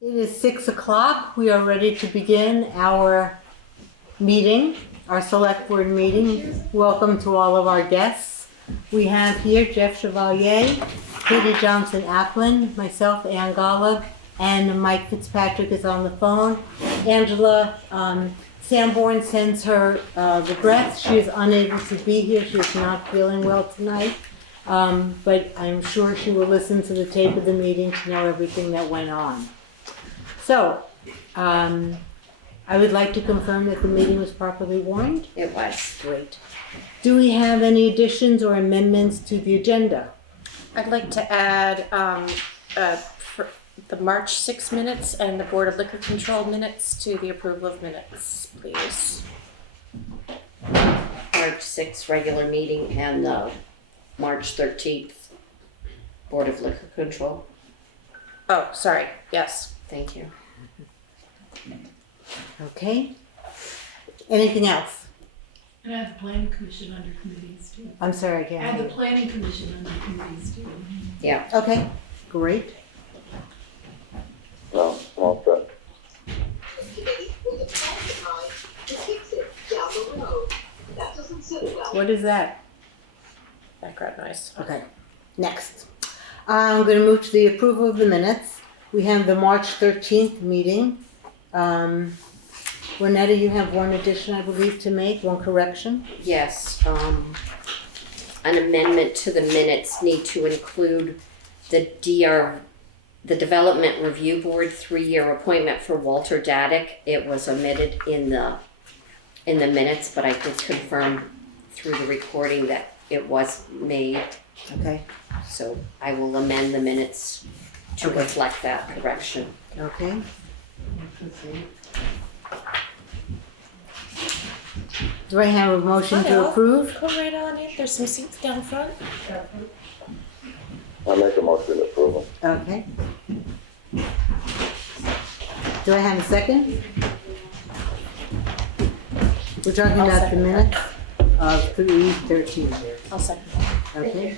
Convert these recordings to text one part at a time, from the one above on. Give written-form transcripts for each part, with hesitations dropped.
It is 6 o'clock. We are ready to begin our meeting, our select board meeting. Welcome to all of our guests. We have here Jeff Chevalier, Katie Johnson-Aplin, myself, Ann Golob, and Mike Fitzpatrick is on the phone. Angela Sanborn sends her regrets. She is unable to be here. She is not feeling well tonight. But I'm sure she will listen to the tape of the meeting to know everything that went on. So, I would like to confirm that the meeting was properly warned. It was. Great. Do we have any additions or amendments to the agenda? I'd like to add the March 6 minutes and the Board of Liquor Control minutes to the approval of minutes, please. March 6th regular meeting and the March 13th Board of Liquor Control. Oh, sorry. Yes. Thank you. Okay. Anything else? And add the planning commission under committees too. I'm sorry, I can't Add hear the you. planning commission under committees too. Yeah. Okay, great. No, all set. What is that? Background noise. Okay, next. I'm going to move to the approval of the minutes. We have the March 13th meeting. Renetta, you have one addition, I believe, to make, one correction. Yes. An amendment to the minutes need to include the Development Review Board 3-year appointment for Walter Daddick. It was omitted in the minutes, but I did confirm through the recording that it was made. Okay, So I will amend the minutes to Okay. reflect that correction. okay. Do I have a motion to Hi, approve? Go right on in. There's some seats down front. I make a motion to approve. Okay. Do I have a second? We're talking I'll about the second minutes of 3/13. I'll second. Okay.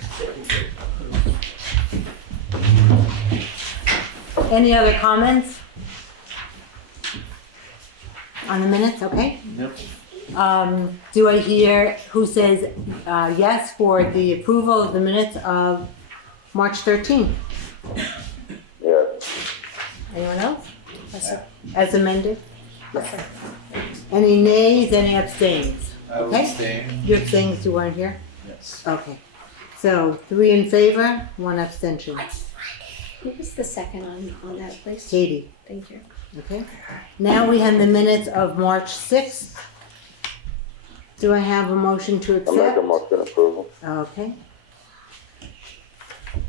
Any other comments on the minutes? Okay. Nope. Do I hear who says yes for the approval of the minutes of March 13th? Yes. Anyone else? Yes. As amended? Any nays, any abstains? I will Okay. abstain. You abstained, you weren't here? Yes. Okay. So 3 in favor, 1 abstention. Who was the second on that, please? Katie, Thank you. okay? Now we have the minutes of March 6th. Do I have a motion to I make accept? a motion to approve. Okay.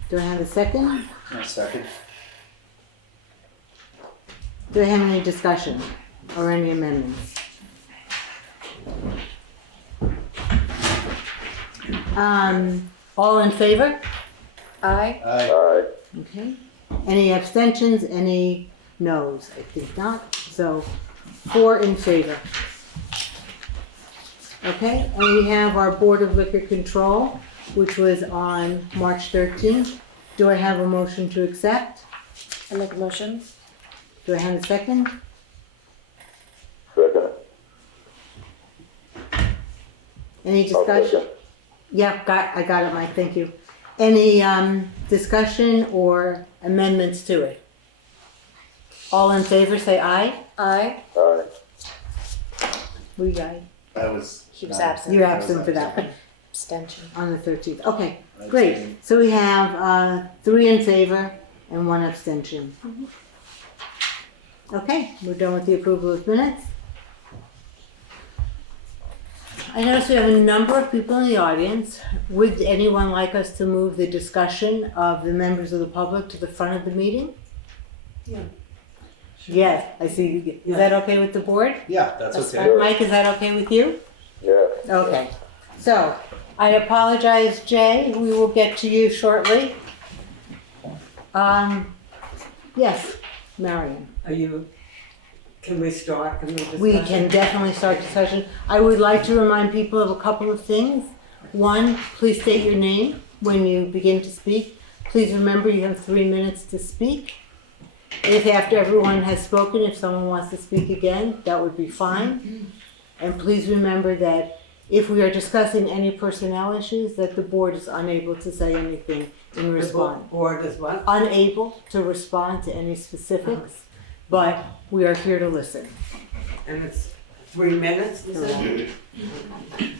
Do I have a second? A second. Do I have any discussion or any amendments? All in favor? Aye. Aye. Aye. Okay. Any abstentions, any noes? I think not. So 4 in favor. Okay, and we have our Board of Liquor Control, which was on March 13th. Do I have a motion to accept? I make a motion. Do I have a second? Second. Any I'll discussion? second. Yeah, I got it, Mike, thank you. Any discussion or amendments to it? All in favor, say aye. Aye. Aye. We got it. I was. She was not- absent. You're absent for that one, Abstention. on the 13th. Okay, I great. abstained. So we have 3 in favor and 1 abstention. Okay, we're done with the approval of minutes. I notice we have a number of people in the audience. Would anyone like us to move the discussion of the members of the public to the front of the meeting? Yeah. Yes, I see. Is that okay with the board? Yeah, that's That's okay. Mike, is that okay with you? Yeah. Okay. So, I apologize, Jay. We will get to you shortly. Yes, Marion. Can we start? Can we discuss? We can definitely start the session. I would like to remind people of a couple of things. One, please state your name when you begin to speak. Please remember you have 3 minutes to speak. If after everyone has spoken, if someone wants to speak again, that would be fine. And please remember that if we are discussing any personnel issues, that the board is unable to say anything in response. Board is what? Unable to respond to any specifics, but we are here to listen. And it's 3 minutes, is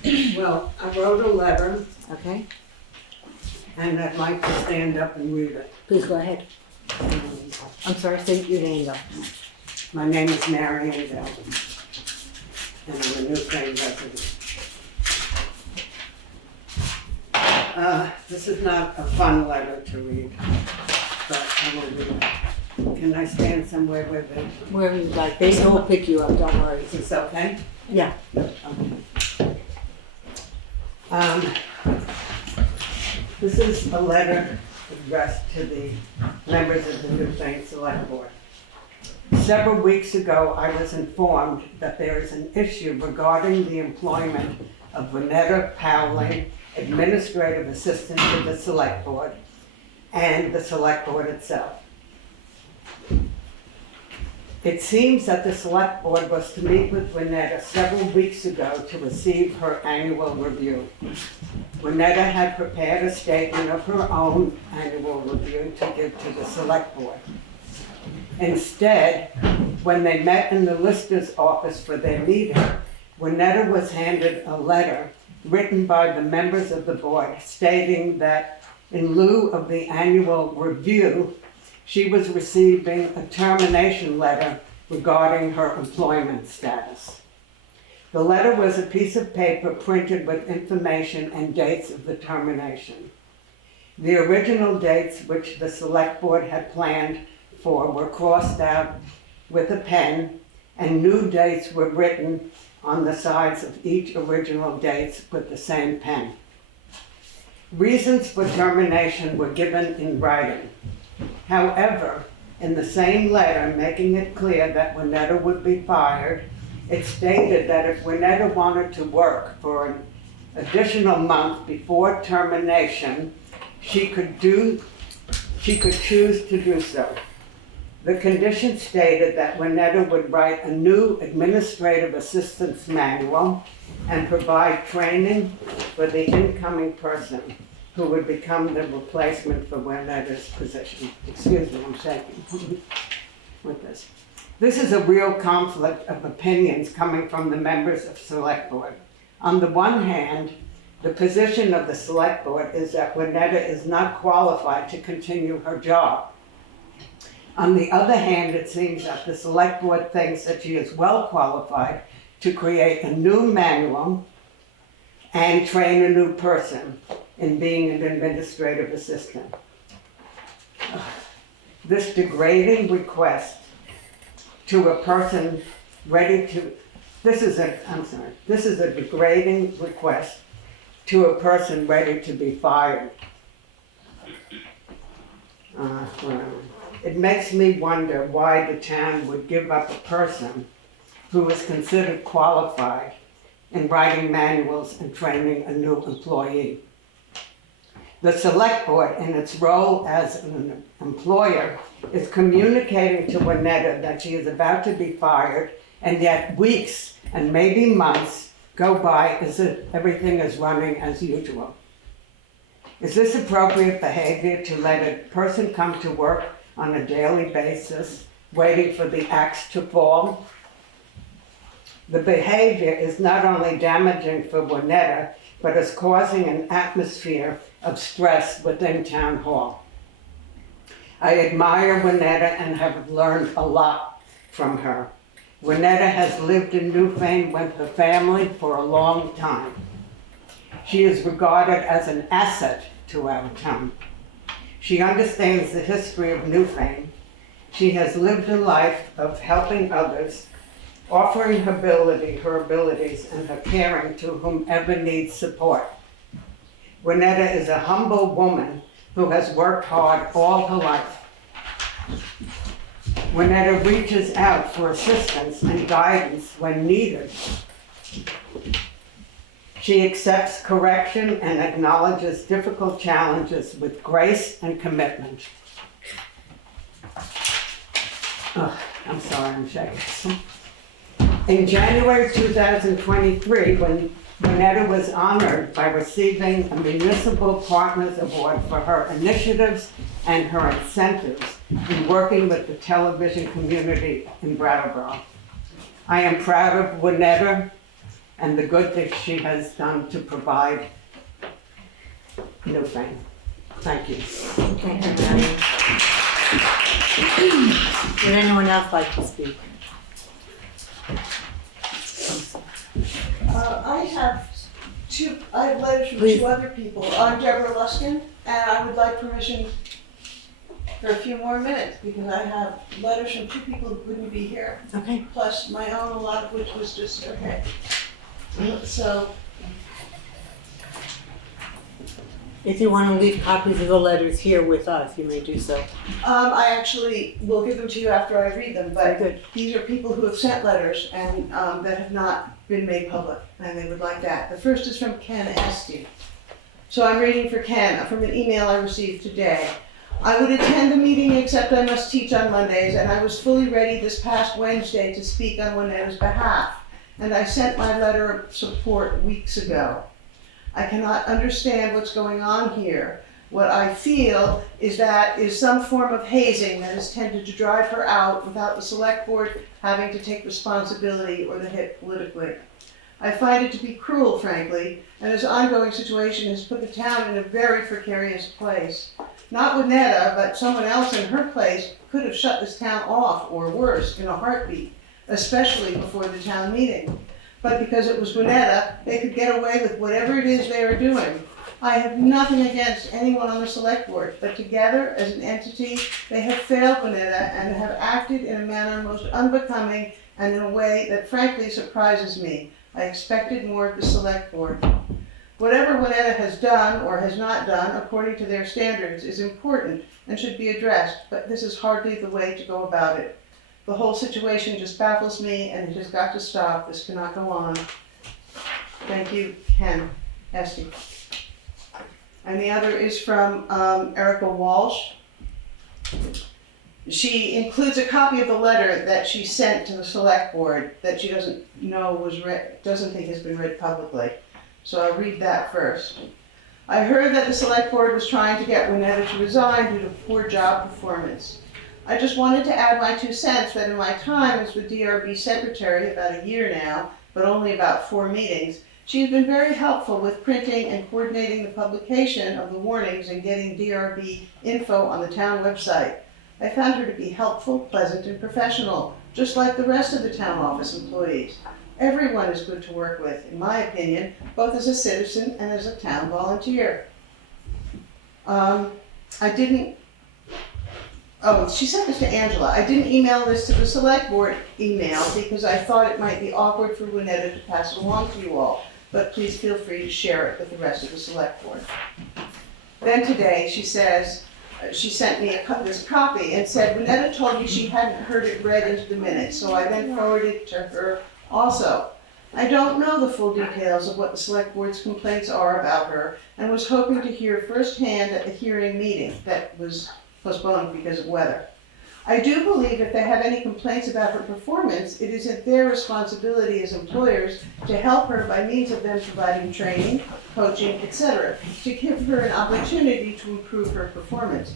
it? Well, I wrote a letter Okay? and I'd like to stand up and read it. Please go ahead. I'm sorry, say your name though. My name is Mary Ann Bell, and I'm a Newfane resident. This is not a fun letter to read, but I will read it. Can I stand somewhere where they, Wherever you'd like. They will pick you up, don't worry. is this okay? Yeah. Okay. This is a letter addressed to the members of the Newfane Select Board. Several weeks ago, I was informed that there is an issue regarding the employment of Renetta Powling, Administrative Assistant to the Select Board, and the Select Board itself. It seems that the Select Board was to meet with Renetta several weeks ago to receive her annual review. Renetta had prepared a statement of her own annual review to give to the Select Board. Instead, when they met in the Lister's office for their meeting, Renetta was handed a letter written by the members of the board stating that in lieu of the annual review, she was receiving a termination letter regarding her employment status. The letter was a piece of paper printed with information and dates of the termination. The original dates which the Select Board had planned for were crossed out with a pen, and new dates were written on the sides of each original dates with the same pen. Reasons for termination were given in writing. However, in the same letter making it clear that Renetta would be fired, it stated that if Renetta wanted to work for an additional month before termination, she could choose to do so. The condition stated that Renetta would write a new administrative assistance manual and provide training for the incoming person who would become the replacement for Renetta's position. Excuse me, I'm shaking with this. This is a real conflict of opinions coming from the members of Select Board. On the one hand, the position of the Select Board is that Renetta is not qualified to continue her job. On the other hand, it seems that the Select Board thinks that she is well qualified to create a new manual and train a new person in being an administrative assistant. This degrading request to a person ready to, this is a degrading request to a person ready to be fired. It makes me wonder why the town would give up a person who is considered qualified in writing manuals and training a new employee. The Select Board, in its role as an employer, is communicating to Renetta that she is about to be fired, and yet weeks and maybe months go by as if everything is running as usual. Is this appropriate behavior to let a person come to work on a daily basis, waiting for the axe to fall? The behavior is not only damaging for Renetta, but is causing an atmosphere of stress within Town Hall. I admire Renetta and have learned a lot from her. Renetta has lived in Newfane with her family for a long time. She is regarded as an asset to our town. She understands the history of Newfane. She has lived a life of helping others, offering her abilities and her caring to whomever needs support. Renetta is a humble woman who has worked hard all her life. Renetta reaches out for assistance and guidance when needed. She accepts correction and acknowledges difficult challenges with grace and commitment. I'm sorry, I'm shaking. In January 2023, when Renetta was honored by receiving a Municipal Partners Award for her initiatives and her incentives in working with the television community in Brattleboro. I am proud of Renetta and the good that she has done to provide Newfane. Thank you. Thank you, Mary. Would anyone else like to speak? I have letters from Please. 2 other people. I'm Deborah Luskin, and I would like permission for a few more minutes, because I have letters from 2 people who couldn't be here, Okay. plus my own, a lot of which was just, okay. So, If you want to leave copies of the letters here with us, you may do so. I actually will give them to you after I read them, Very but good. these are people who have sent letters and that have not been made public, and they would like that. The first is from Ken Esty. So I'm reading for Ken from an email I received today. I would attend the meeting except I must teach on Mondays, and I was fully ready this past Wednesday to speak on Winetta's behalf, and I sent my letter of support weeks ago. I cannot understand what's going on here. What I feel is that is some form of hazing that has tended to drive her out without the select board having to take responsibility or the hit politically. I find it to be cruel, frankly, and this ongoing situation has put the town in a very precarious place. Not Winetta, but someone else in her place could have shut this town off, or worse, in a heartbeat, especially before the town meeting. But because it was Winetta, they could get away with whatever it is they are doing. I have nothing against anyone on the select board, but together as an entity, they have failed Winetta and have acted in a manner most unbecoming and in a way that frankly surprises me. I expected more of the select board. Whatever Winetta has done or has not done, according to their standards, is important and should be addressed, but this is hardly the way to go about it. The whole situation just baffles me, and it has got to stop. This cannot go on. Thank you, Ken Esty. And the other is from Erica Walsh. She includes a copy of the letter that she sent to the select board that she doesn't know was read, doesn't think has been read publicly. So I'll read that first. I heard that the select board was trying to get Winetta to resign due to poor job performance. I just wanted to add my 2 cents that in my time as the DRB secretary, about a year now, but only about 4 meetings, she's been very helpful with printing and coordinating the publication of the warnings and getting DRB info on the town website. I found her to be helpful, pleasant, and professional, just like the rest of the town office employees. Everyone is good to work with, in my opinion, both as a citizen and as a town volunteer. She sent this to Angela. I didn't email this to the select board email because I thought it might be awkward for Winetta to pass it along to you all, but please feel free to share it with the rest of the select board. Then today, she says, she sent me this copy and said, Winetta told me she hadn't heard it read into the minutes, so I then forwarded it to her also. I don't know the full details of what the select board's complaints are about her, and was hoping to hear firsthand at the hearing meeting that was postponed because of weather. I do believe if they have any complaints about her performance, it is their responsibility as employers to help her by means of them providing training, coaching, etc., to give her an opportunity to improve her performance.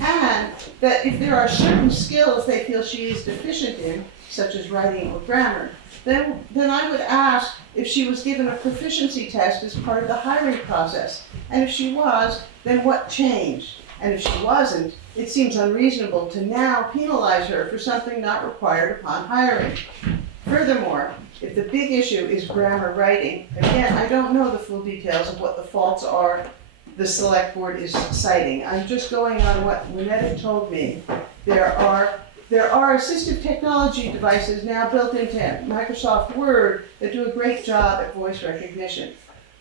And that if there are certain skills they feel she is deficient in, such as writing or grammar, then I would ask if she was given a proficiency test as part of the hiring process. And if she was, then what changed? And if she wasn't, it seems unreasonable to now penalize her for something not required upon hiring. Furthermore, if the big issue is grammar writing, again, I don't know the full details of what the faults are the select board is citing. I'm just going on what Winetta told me. There are assistive technology devices now built into Microsoft Word that do a great job at voice recognition.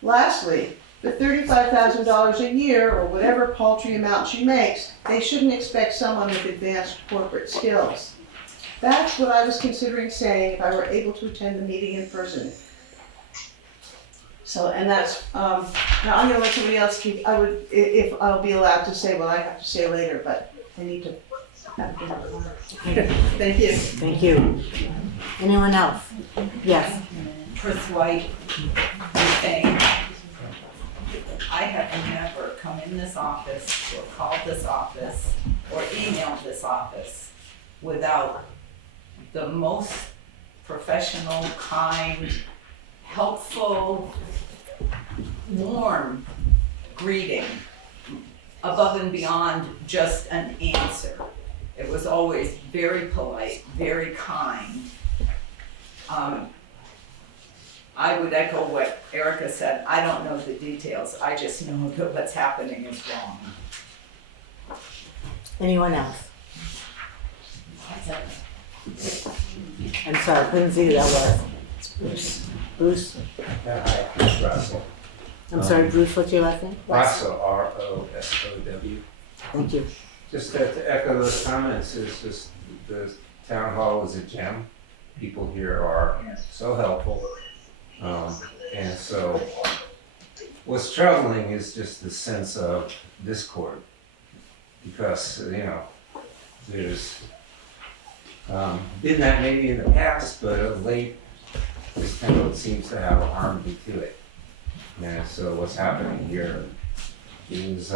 Lastly, the $35,000 a year, or whatever paltry amount she makes, they shouldn't expect someone with advanced corporate skills. That's what I was considering saying if I were able to attend the meeting in person. So, and that's, now I'm gonna let somebody else speak. I would, if I'll be allowed to say what I have to say later, but I need to Thank you. Thank you. Anyone else? Yes. Chris White, Newfane. I have never come in this office or called this office or emailed this office without the most professional, kind, helpful, warm greeting above and beyond just an answer. It was always very polite, very kind. I would echo what Erica said. I don't know the details. I just know that what's happening is wrong. Anyone else? I'm sorry, couldn't see who that was. Bruce? Hi, it's Russell. I'm sorry, Bruce, what's your last name? Russell, R-O-S-O-W. Thank you. Just to echo those comments, it's just the town hall is a gem. People here are so helpful. And so what's troubling is just the sense of discord. Because, you know, there's been that maybe in the past, but of late, this town seems to have a harmony to it. And so what's happening here is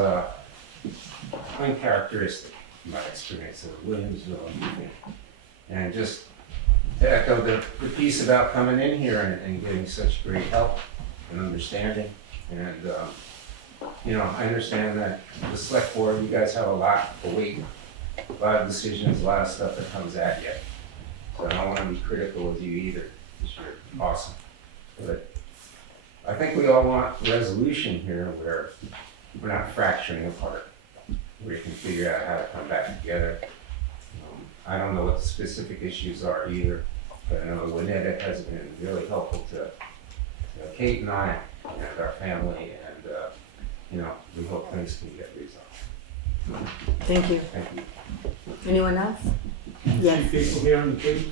uncharacteristic in my experience of Williamsville and Newfane. And just to echo the piece about coming in here and getting such great help and understanding. And, you know, I understand that the select board, you guys have a lot of weight, a lot of decisions, a lot of stuff that comes at you. So I don't want to be critical of you either, because you're awesome. But I think we all want resolution here where we're not fracturing apart, where you can figure out how to come back together. I don't know what the specific issues are either, but I know Windham has been really helpful to Kate and I and our family, and you know, we hope things can get resolved. Thank you. Thank you. Anyone else? Yes. People here on the case?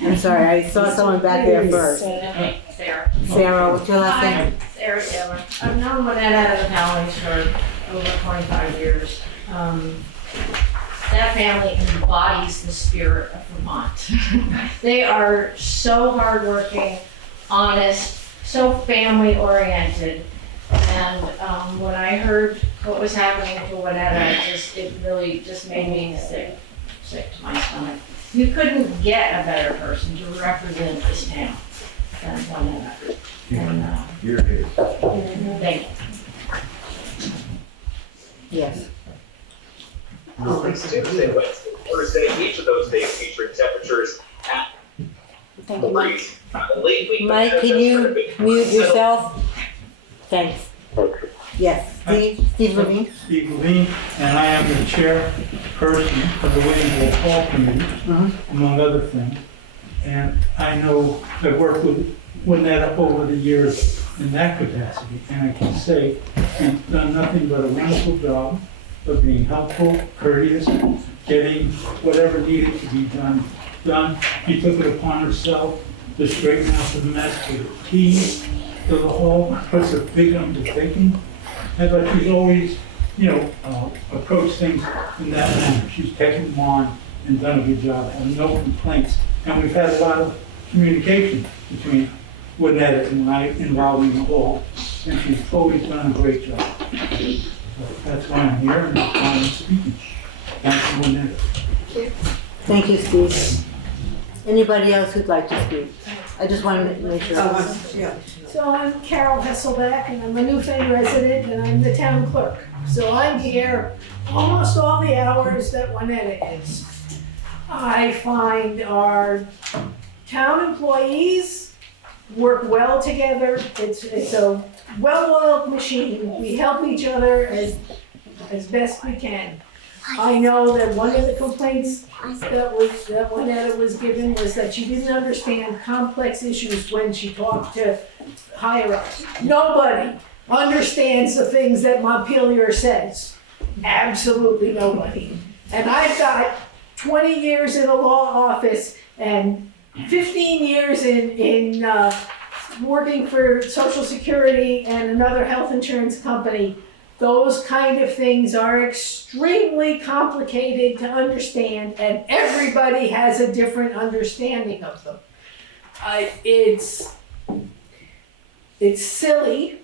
I'm sorry, I saw someone back there first. Sarah. Sarah, what's your last name? Sarah Taylor. I've known Lynette out of the Valleys for over 25 years. That family embodies the spirit of Vermont. They are so hardworking, honest, so family oriented. And when I heard what was happening to Lynette, it really just made me sick to my stomach. You couldn't get a better person to represent this town than Lynette. And You're here. thank you. Yes. Tuesday, Wednesday, Thursday, each of those days featuring temperatures at Thank you, Mike. degrees. Late week. Mike, can you mute yourself? Thanks. Okay. Yes, Steve Levine? Steve Levine, and I am the chairperson of the Williamsville Hall Committee, among other things. And I know, I've worked with Lynette over the years in that capacity, and I can say she's done nothing but a wonderful job of being helpful, courteous, getting whatever needed to be done. She took it upon herself to straighten out the mess with the keys to the hall. It's a big undertaking, but she's always, you know, approached things in that manner. She's taken them on and done a good job, have no complaints. And we've had a lot of communication between Lynette and I involved in the hall, and she's always done a great job. So that's why I'm here and that's why I'm speaking. Thanks, Lynette. Thank you, Steve. Anybody else who'd like to speak? I just wanted to make sure. So I'm Carol Hesselbeck, and I'm a Newfane resident, and I'm the town clerk. So I'm here almost all the hours that Juanetta is. I find our town employees work well together. It's a well-oiled machine. We help each other as best we can. I know that one of the complaints that Juanetta was given was that she didn't understand complex issues when she talked to higher ups. Nobody understands the things that Montpelier says. Absolutely nobody. And I've got 20 years in a law office and 15 years in working for Social Security and another health insurance company. Those kind of things are extremely complicated to understand, and everybody has a different understanding of them. It's silly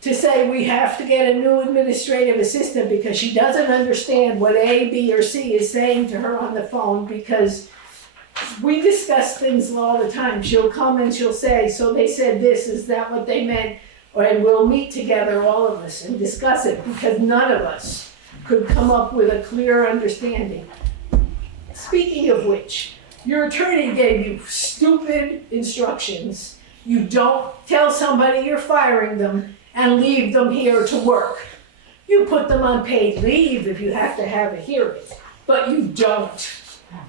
to say we have to get a new administrative assistant because she doesn't understand what A, B, or C is saying to her on the phone, because we discuss things all the time. She'll come and she'll say, so they said this, is that what they meant? And we'll meet together, all of us, and discuss it, because none of us could come up with a clear understanding. Speaking of which, your attorney gave you stupid instructions. You don't tell somebody you're firing them and leave them here to work. You put them on paid leave if you have to have a hearing, but you don't,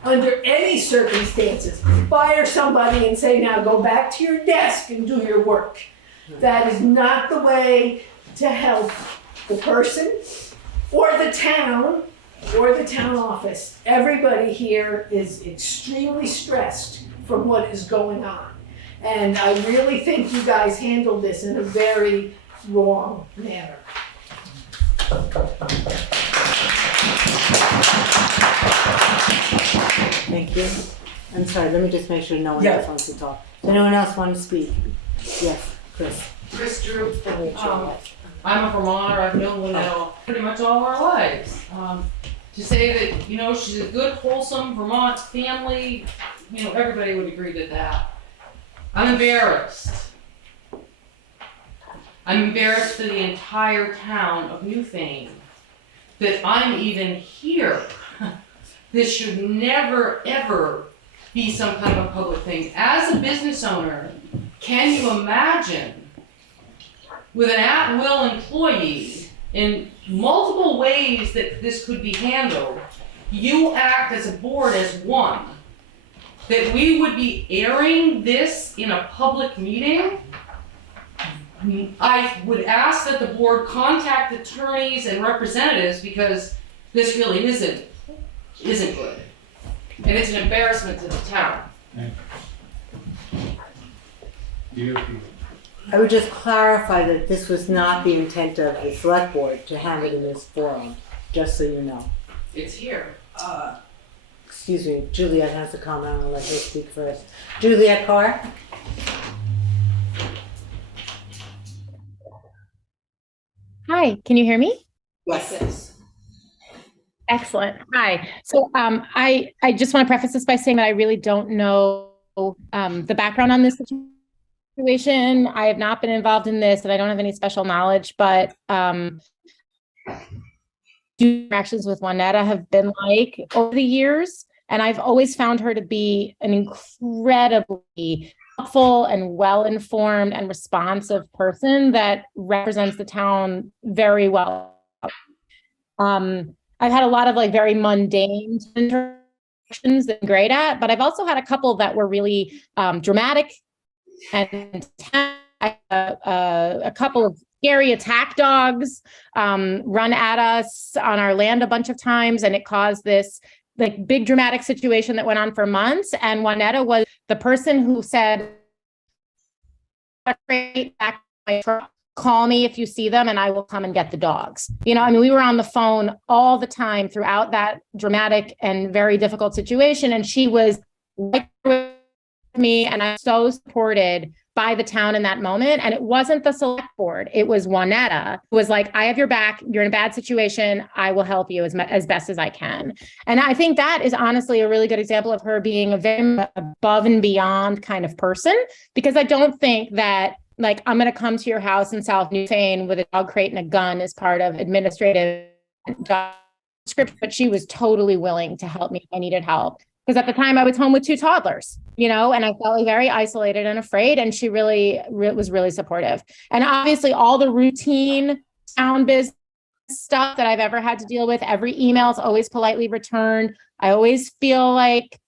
under any circumstances, fire somebody and say, now go back to your desk and do your work. That is not the way to help the person or the town office. Everybody here is extremely stressed from what is going on. And I really think you guys handled this in a very wrong manner. Thank you. I'm sorry, let me just make sure no one Yeah. else wants to talk. Does anyone else want to speak? Yes, Chris. Chris Druke. I'm a Vermonter. I've known Winona pretty much all our lives. To say that, you know, she's a good, wholesome Vermont family, you know, everybody would agree to that. I'm embarrassed. I'm embarrassed for the entire town of Newfane that I'm even here. This should never, ever be some kind of a public thing. As a business owner, can you imagine with an at-will employee in multiple ways that this could be handled, you act as a board as one, that we would be airing this in a public meeting? I would ask that the board contact attorneys and representatives, because this really isn't good. And it's an embarrassment to the town. I would just clarify that this was not the intent of the select board to have it in this forum, just so you know. It's here. Excuse me, Juliet has a comment. I'll let her speak first. Juliet Carr? Hi, can you hear me? Yes. Excellent. Hi. So I just want to preface this by saying that I really don't know the background on this situation. I have not been involved in this and I don't have any special knowledge, but interactions with Juanetta have been like over the years. And I've always found her to be an incredibly thoughtful and well-informed and responsive person that represents the town very well. I've had a lot of like very mundane interactions that I'm great at, but I've also had a couple that were really dramatic and a couple of scary attack dogs run at us on our land a bunch of times, and it caused this like big dramatic situation that went on for months. And Juanetta was the person who said, back my truck, call me if you see them and I will come and get the dogs. You know, I mean, we were on the phone all the time throughout that dramatic and very difficult situation. And she was right with me, and I'm so supported by the town in that moment. And it wasn't the select board. It was Juanetta who was like, I have your back. You're in a bad situation. I will help you as best as I can. And I think that is honestly a really good example of her being a very above and beyond kind of person, because I don't think that like, I'm going to come to your house in South Newfane with a dog crate and a gun as part of administrative script, but she was totally willing to help me if I needed help. Because at the time I was home with 2 toddlers, you know, and I felt very isolated and afraid. And she really was really supportive. And obviously all the routine town business stuff that I've ever had to deal with, every email is always politely returned. I always feel like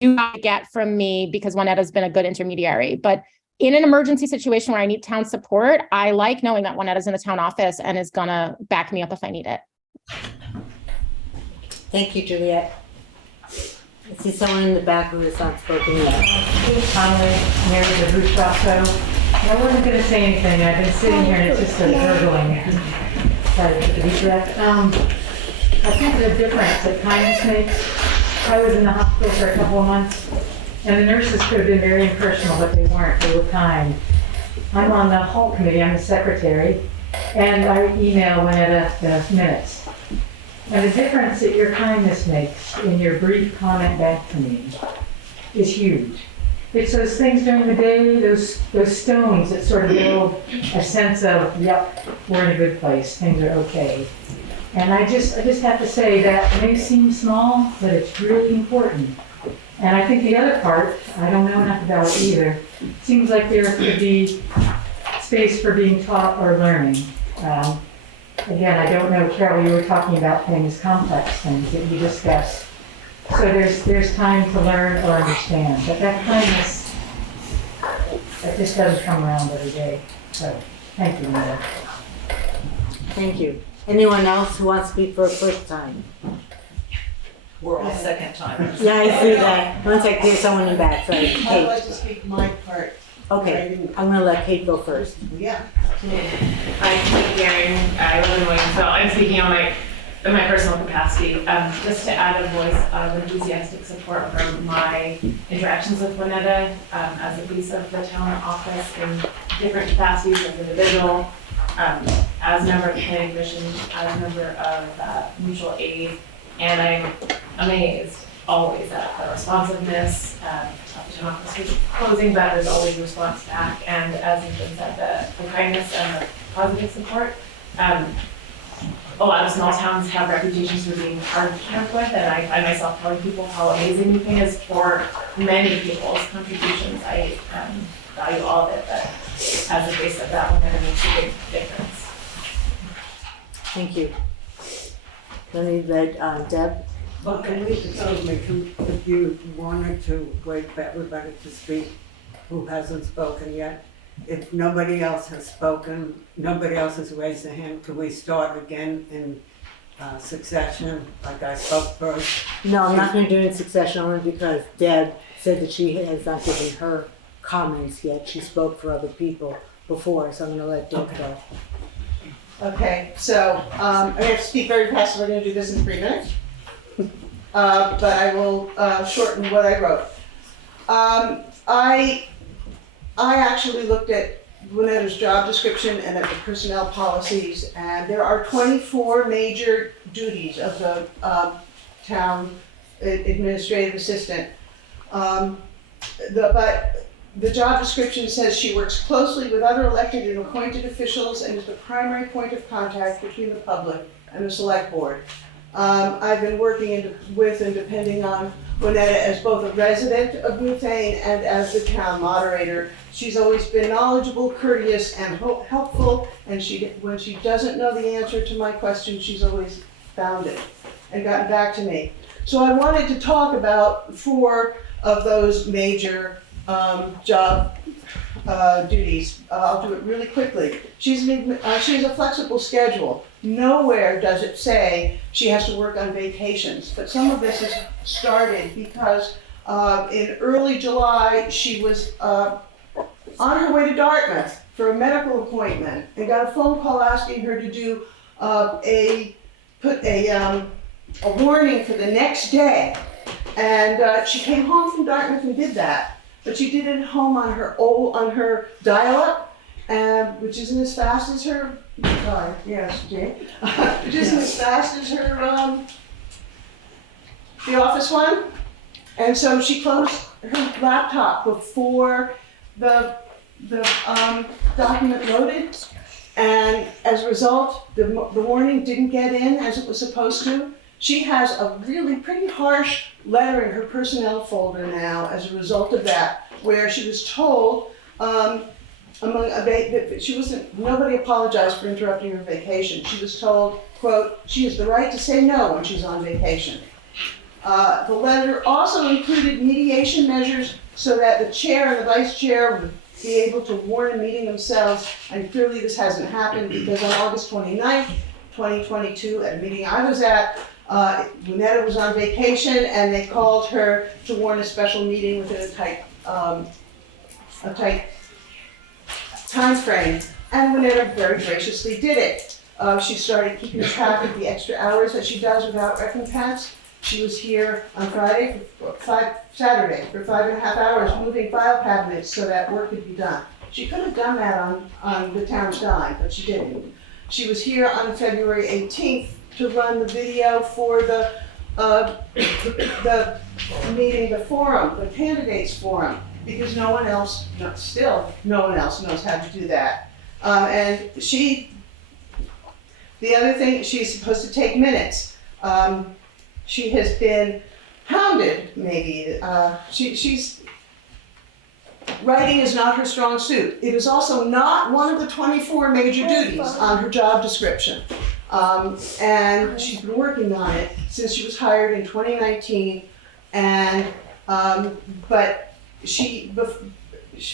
you get from me because Juanetta's been a good intermediary. But in an emergency situation where I need town support, I like knowing that Juanetta's in the town office and is gonna back me up if I need it. Thank you, Juliet. I see someone in the back who has not spoken yet. Conway, Mary the Bruce Rosso. I wasn't gonna say anything, I've been sitting here and it's just a gurgling. Sorry, to be direct. I think the difference that kindness makes, I was in the hospital for a couple of months, and the nurses could have been very impersonal, but they weren't, they were kind. I'm on the whole committee, I'm the secretary, and I email Wynetta the minutes. And the difference that your kindness makes in your brief comment back to me is huge. It's those things during the day, those stones that sort of build a sense of, yep, we're in a good place, things are okay. And I just have to say that may seem small, but it's really important. And I think the other part, I don't know enough about it either, seems like there could be space for being taught or learning. Again, I don't know, Carol, you were talking about things, complex things that you discussed. So there's time to learn or understand, but that kindness, that just doesn't come around every day. So, thank you, Mother. Thank you. Anyone else who wants to speak for a first time? We're all second timers. Yeah, I see that. One sec, there's someone in back, sorry. I'd Kate. like to speak my part. Okay, I'm gonna let Kate go first. Yeah. I'm Kate Gehring, I live in Williamsville. I'm speaking on my personal capacity, just to add a voice of enthusiastic support from my interactions with Wynetta as a piece of the town office in different capacities as an individual, as a member of the planning commission, as a member of mutual aid, and I'm amazed always at the responsiveness. The town office was closing, but there's always a response back, and as has been said, the kindness and the positive support. A lot of small towns have reputations for being hard to camp with, and I find myself telling people how amazing Newfane is for many people's contributions. I value all of it, but as a base of that one, it makes a big difference. Thank you. Let me let Deb. Well, can we, excuse me, if you wanted to wait for everybody to speak who hasn't spoken yet? If nobody else has spoken, nobody else has raised their hand, can we start again in succession, like I spoke first? No, I'm not gonna do it in succession only because Deb said that she has not given her comments yet. She spoke for other people before, so I'm gonna let Deb go. Okay, so I have to speak very fast, so we're gonna do this in 3 minutes. But I will shorten what I wrote. I actually looked at Wynetta's job description and at the personnel policies, and there are 24 major duties of the town administrative assistant. But the job description says she works closely with other elected and appointed officials and is the primary point of contact between the public and the select board. I've been working with and depending on Wynetta as both a resident of Newfane and as the town moderator. She's always been knowledgeable, courteous, and helpful, and when she doesn't know the answer to my question, she's always found it and gotten back to me. So I wanted to talk about 4 of those major job duties. I'll do it really quickly. She has a flexible schedule. Nowhere does it say she has to work on vacations, but some of this has started because in early July, she was on her way to Dartmouth for a medical appointment and got a phone call asking her to do put a warning for the next day. And she came home from Dartmouth and did that, but she did it at home on her dial-up, which isn't as fast as her. Sorry, yes, Jane. Which isn't as fast as her the office one, and so she closed her laptop before the document loaded, and as a result, the warning didn't get in as it was supposed to. She has a really pretty harsh letter in her personnel folder now as a result of that, where she was told nobody apologized for interrupting her vacation. She was told, quote, she has the right to say no when she's on vacation. The letter also included mediation measures so that the chair and the vice chair would be able to warn a meeting themselves, and clearly this hasn't happened because on August 29th, 2022, at a meeting I was at, Wynetta was on vacation and they called her to warn a special meeting within a tight time frame, and Wynetta very graciously did it. She started keeping track of the extra hours that she does without recompense. She was here on Saturday for 5.5 hours, moving file cabinets so that work could be done. She could have done that on the town's dime, but she didn't. She was here on February 18th to run the video for the meeting, the forum, the candidates forum, because no one else knows how to do that. And the other thing, she's supposed to take minutes. She has been hounded, maybe. Writing is not her strong suit. It is also not one of the 24 major duties on her job description. And she's been working on it since she was hired in 2019. And, but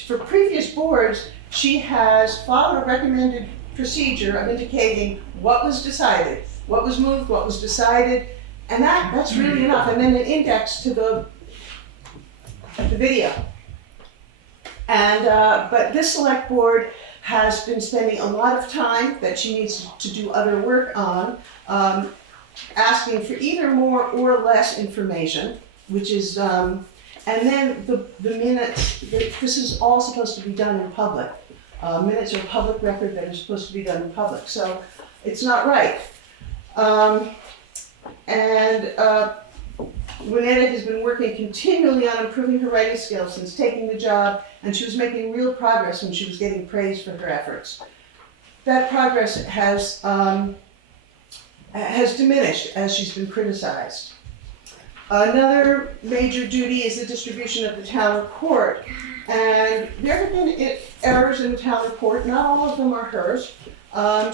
for previous boards, she has followed a recommended procedure of indicating what was decided, what was moved, what was decided, and that's really enough. And then an index to the video. And, but this select board has been spending a lot of time that she needs to do other work on, asking for either more or less information, which is, and then the minutes, this is all supposed to be done in public. Minutes are a public record that are supposed to be done in public, so it's not right. Wynetta has been working continually on improving her writing skills since taking the job, and she was making real progress when she was getting praised for her efforts. That progress has diminished as she's been criticized. Another major duty is the distribution of the town report. And there have been errors in the town report. Not all of them are hers.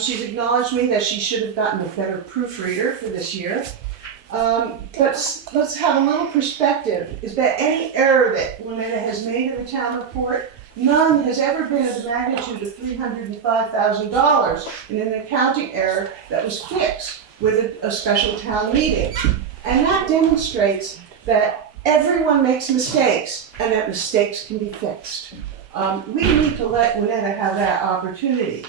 She's acknowledged me that she should have gotten a better proofreader for this year. But let's have a little perspective. Is that any error that Wynetta has made in the town report, none has ever been of the magnitude of $305,000 in an accounting error that was fixed with a special town meeting. And that demonstrates that everyone makes mistakes and that mistakes can be fixed. We need to let Wynetta have that opportunity.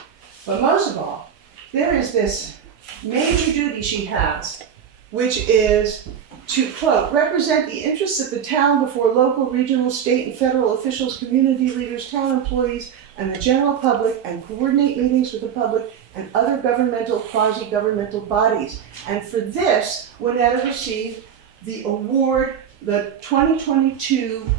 But most of all, there is this major duty she has, which is to, quote, represent the interests of the town before local, regional, state, and federal officials, community leaders, town employees, and the general public, and coordinate meetings with the public and other governmental, quasi-governmental bodies. And for this, Wynetta received the award, the 2022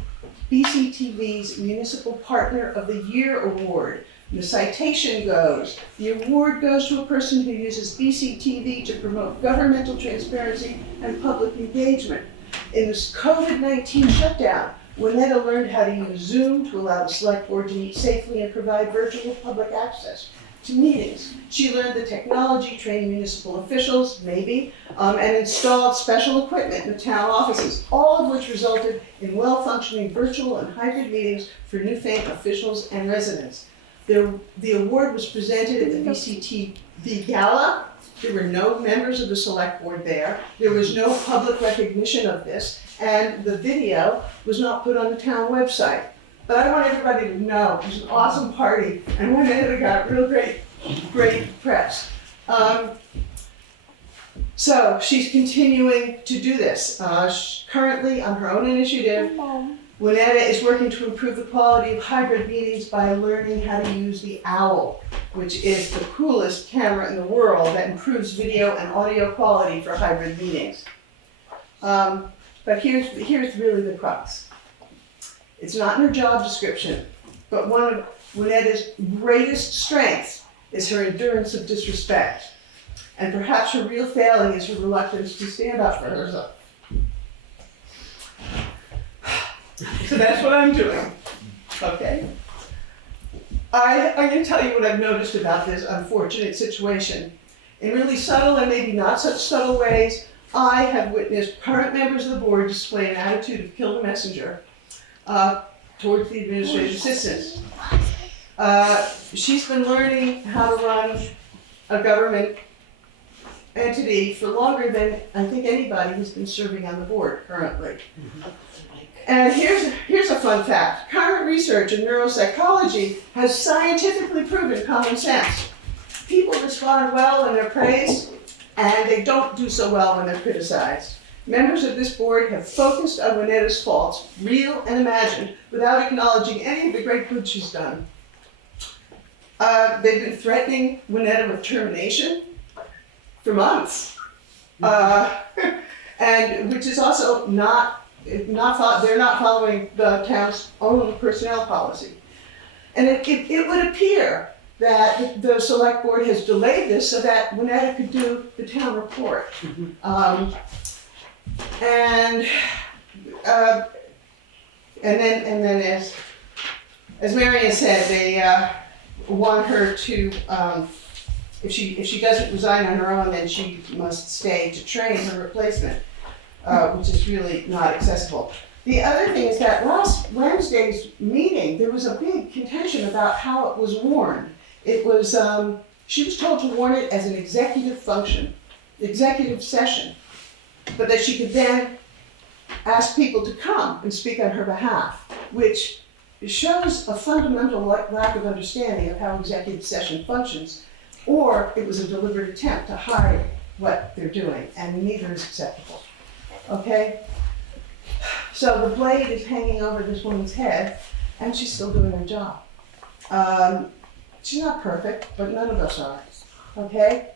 BCTV's Municipal Partner of the Year Award. The citation goes, the award goes to a person who uses BCTV to promote governmental transparency and public engagement. In this COVID-19 shutdown, Wynetta learned how to use Zoom to allow the select board to meet safely and provide virtual public access to meetings. She learned the technology, trained municipal officials, maybe, and installed special equipment in the town offices, all of which resulted in well-functioning virtual and hybrid meetings for Newfane officials and residents. The award was presented at the BCTV Gala. There were no members of the select board there. There was no public recognition of this, and the video was not put on the town website. But I want everybody to know it was an awesome party, and Wynetta got real great press. So she's continuing to do this. Currently, on her own initiative, Wynetta is working to improve the quality of hybrid meetings by learning how to use the OWL, which is the coolest camera in the world that improves video and audio quality for hybrid meetings. But here's really the crux. It's not in her job description, but one of Wynetta's greatest strengths is her endurance of disrespect. And perhaps her real failing is her reluctance to stand up for herself. So that's what I'm doing, okay? I'm going to tell you what I've noticed about this unfortunate situation. In really subtle and maybe not such subtle ways, I have witnessed current members of the board display an attitude of kill the messenger towards the administrative assistants. She's been learning how to run a government entity for longer than I think anybody who's been serving on the board currently. And here's a fun fact. Current research in neuropsychology has scientifically proven common sense. People respond well when they're praised, and they don't do so well when they're criticized. Members of this board have focused on Winnetta's faults, real and imagined, without acknowledging any of the great good she's done. They've been threatening Windham with termination for months, and which is also they're not following the town's own personnel policy. And it would appear that the select board has delayed this so that Windham could do the town report. And then as Marion said, they want her to, if she doesn't resign on her own, then she must stay to train her replacement, which is really not accessible. The other thing is that last Wednesday's meeting, there was a big contention about how it was worn. It was, she was told to warn it as an executive function, executive session, but that she could then ask people to come and speak on her behalf, which shows a fundamental lack of understanding of how executive session functions, or it was a deliberate attempt to hide what they're doing, and neither is acceptable. Okay? So the blade is hanging over this woman's head, and she's still doing her job. She's not perfect, but none of us are. Okay?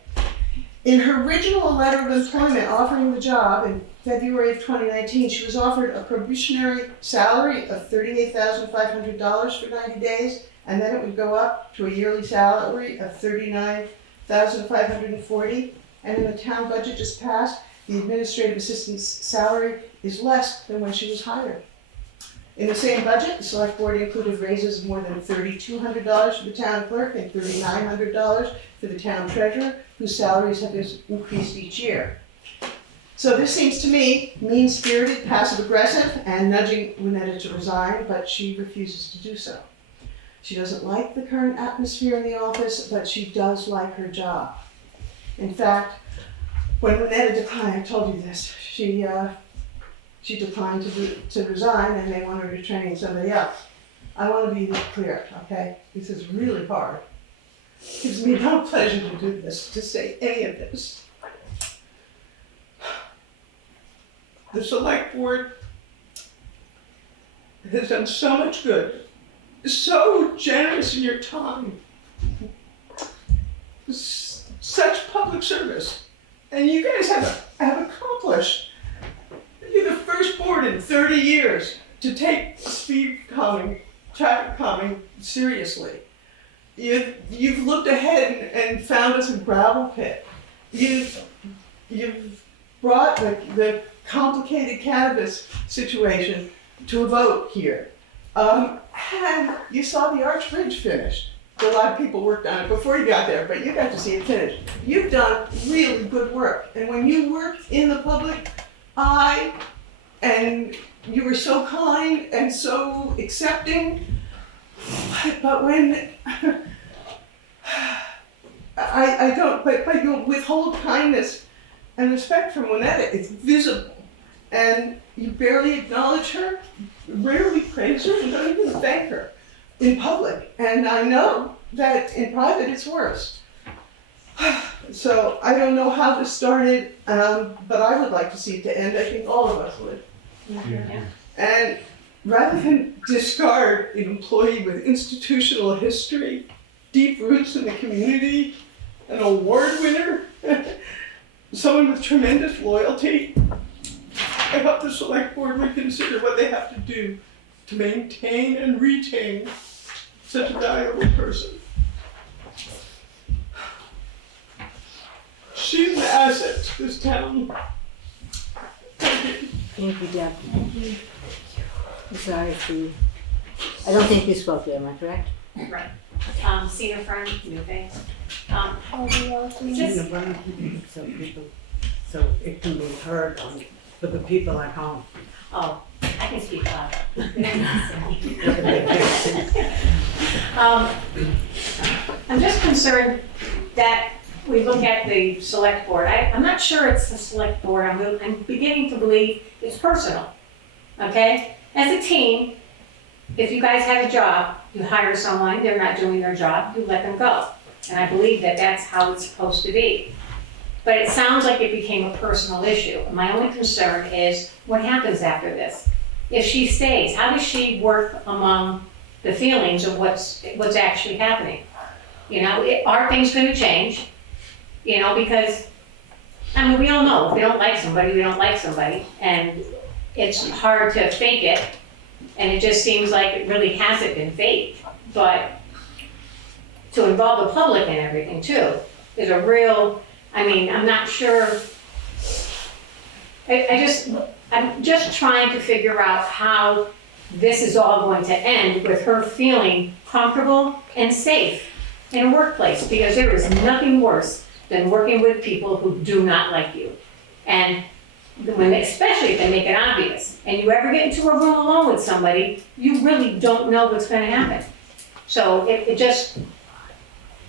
In her original letter of employment offering the job in February of 2019, she was offered a probationary salary of $38,500 for 90 days, and then it would go up to a yearly salary of $39,540. And in the town budget just passed, the administrative assistant's salary is less than when she was hired. In the same budget, the select board included raises of more than $3,200 for the town clerk and $3,900 for the town treasurer, whose salaries have increased each year. So this seems to me mean-spirited, passive-aggressive, and nudging Windham to resign, but she refuses to do so. She doesn't like the current atmosphere in the office, but she does like her job. In fact, when Windham declined, I told you this, she declined to resign, and they want her to train somebody else. I want to be clear, okay? This is really hard. It gives me no pleasure to do this, to say any of this. The select board has done so much good, so generous in your time, such public service, and you guys have accomplished. You're the first board in 30 years to take speed calming, traffic calming seriously. You've looked ahead and found us a gravel pit. You've brought the complicated cannabis situation to a vote here. And you saw the Arch Bridge finished. A lot of people worked on it before you got there, but you got to see it finished. You've done really good work. And when you worked in the public eye, and you were so kind and so accepting, but when but you withhold kindness and respect from Windham, it's visible. And you barely acknowledge her, rarely praise her, and don't even thank her in public. And I know that in private it's worse. So I don't know how this started, but I would like to see it to end. I think all of us would. Yeah. And rather than discard an employee with institutional history, deep roots in the community, an award winner, someone with tremendous loyalty, I hope the select board would consider what they have to do to maintain and retain such a valuable person. She's an asset to this town. Thank you. Thank you, Deb. Thank you. I'm sorry for you. I don't think you spoke there, am I correct? Right. Senior friend, Newfane. So it can be heard for the people at home. Oh, I can speak loud. I'm just concerned that we look at the select board. I'm not sure it's the select board. I'm beginning to believe it's personal, okay? as a team, if you guys have a job, you hire someone, they're not doing their job, you let them go. And I believe that that's how it's supposed to be. But it sounds like it became a personal issue. My only concern is what happens after this? If she stays, how does she work among the feelings of what's actually happening? You know, are things gonna change? You know, because, I mean, we all know, if we don't like somebody, we don't like somebody. And it's hard to fake it. And it just seems like it really hasn't been faked. But to involve the public in everything too is a real, I mean, I'm not sure. I'm just trying to figure out how this is all going to end with her feeling comfortable and safe in a workplace, because there is nothing worse than working with people who do not like you. And especially if they make it obvious, and you ever get into a room alone with somebody, you really don't know what's gonna happen. So it just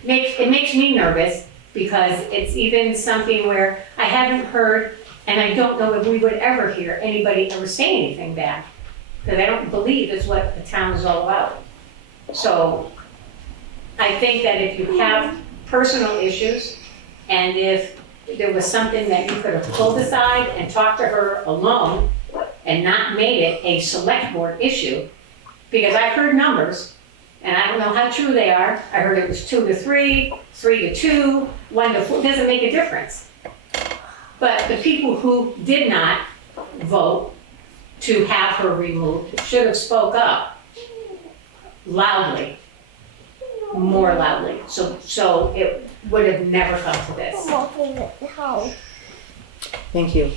makes me nervous, because it's even something where I haven't heard, and I don't know if we would ever hear anybody ever say anything bad, because I don't believe it's what the town is all about. So I think that if you have personal issues, and if there was something that you could have pulled aside and talked to her alone and not made it a select board issue, because I've heard numbers, and I don't know how true they are. I heard it was 2 to 3, 3 to 2, 1 to 4, doesn't make a difference. But the people who did not vote to have her removed should have spoke up loudly, more loudly, so it would have never come to this. Thank you.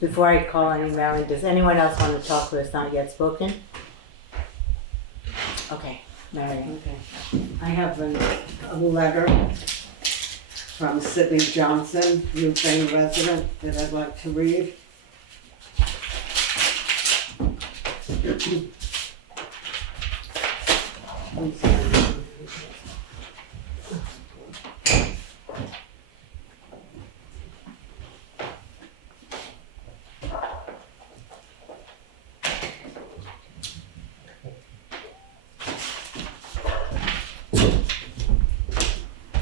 Before I call on you, Mary, does anyone else want to talk who has not yet spoken? Okay, Mary. Okay. I have a letter from Sydney Johnson, Newfane resident, that I'd like to read.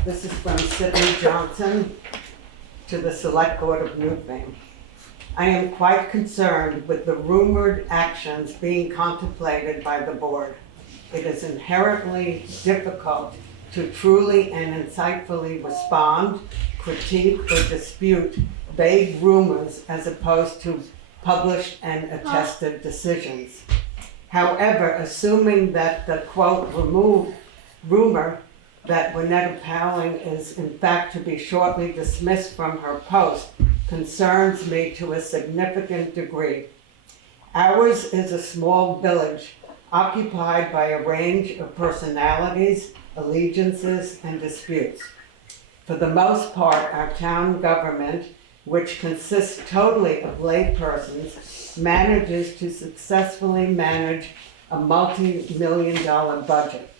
This is from Sydney Johnson to the Select Board of Newfane. I am quite concerned with the rumored actions being contemplated by the board. It is inherently difficult to truly and insightfully respond, critique, or dispute vague rumors as opposed to published and attested decisions. However, assuming that the quote rumor that Wynetta Powling is in fact to be shortly dismissed from her post concerns me to a significant degree. Ours is a small village occupied by a range of personalities, allegiances, and disputes. For the most part, our town government, which consists totally of laypersons, manages to successfully manage a multi-million-dollar budget.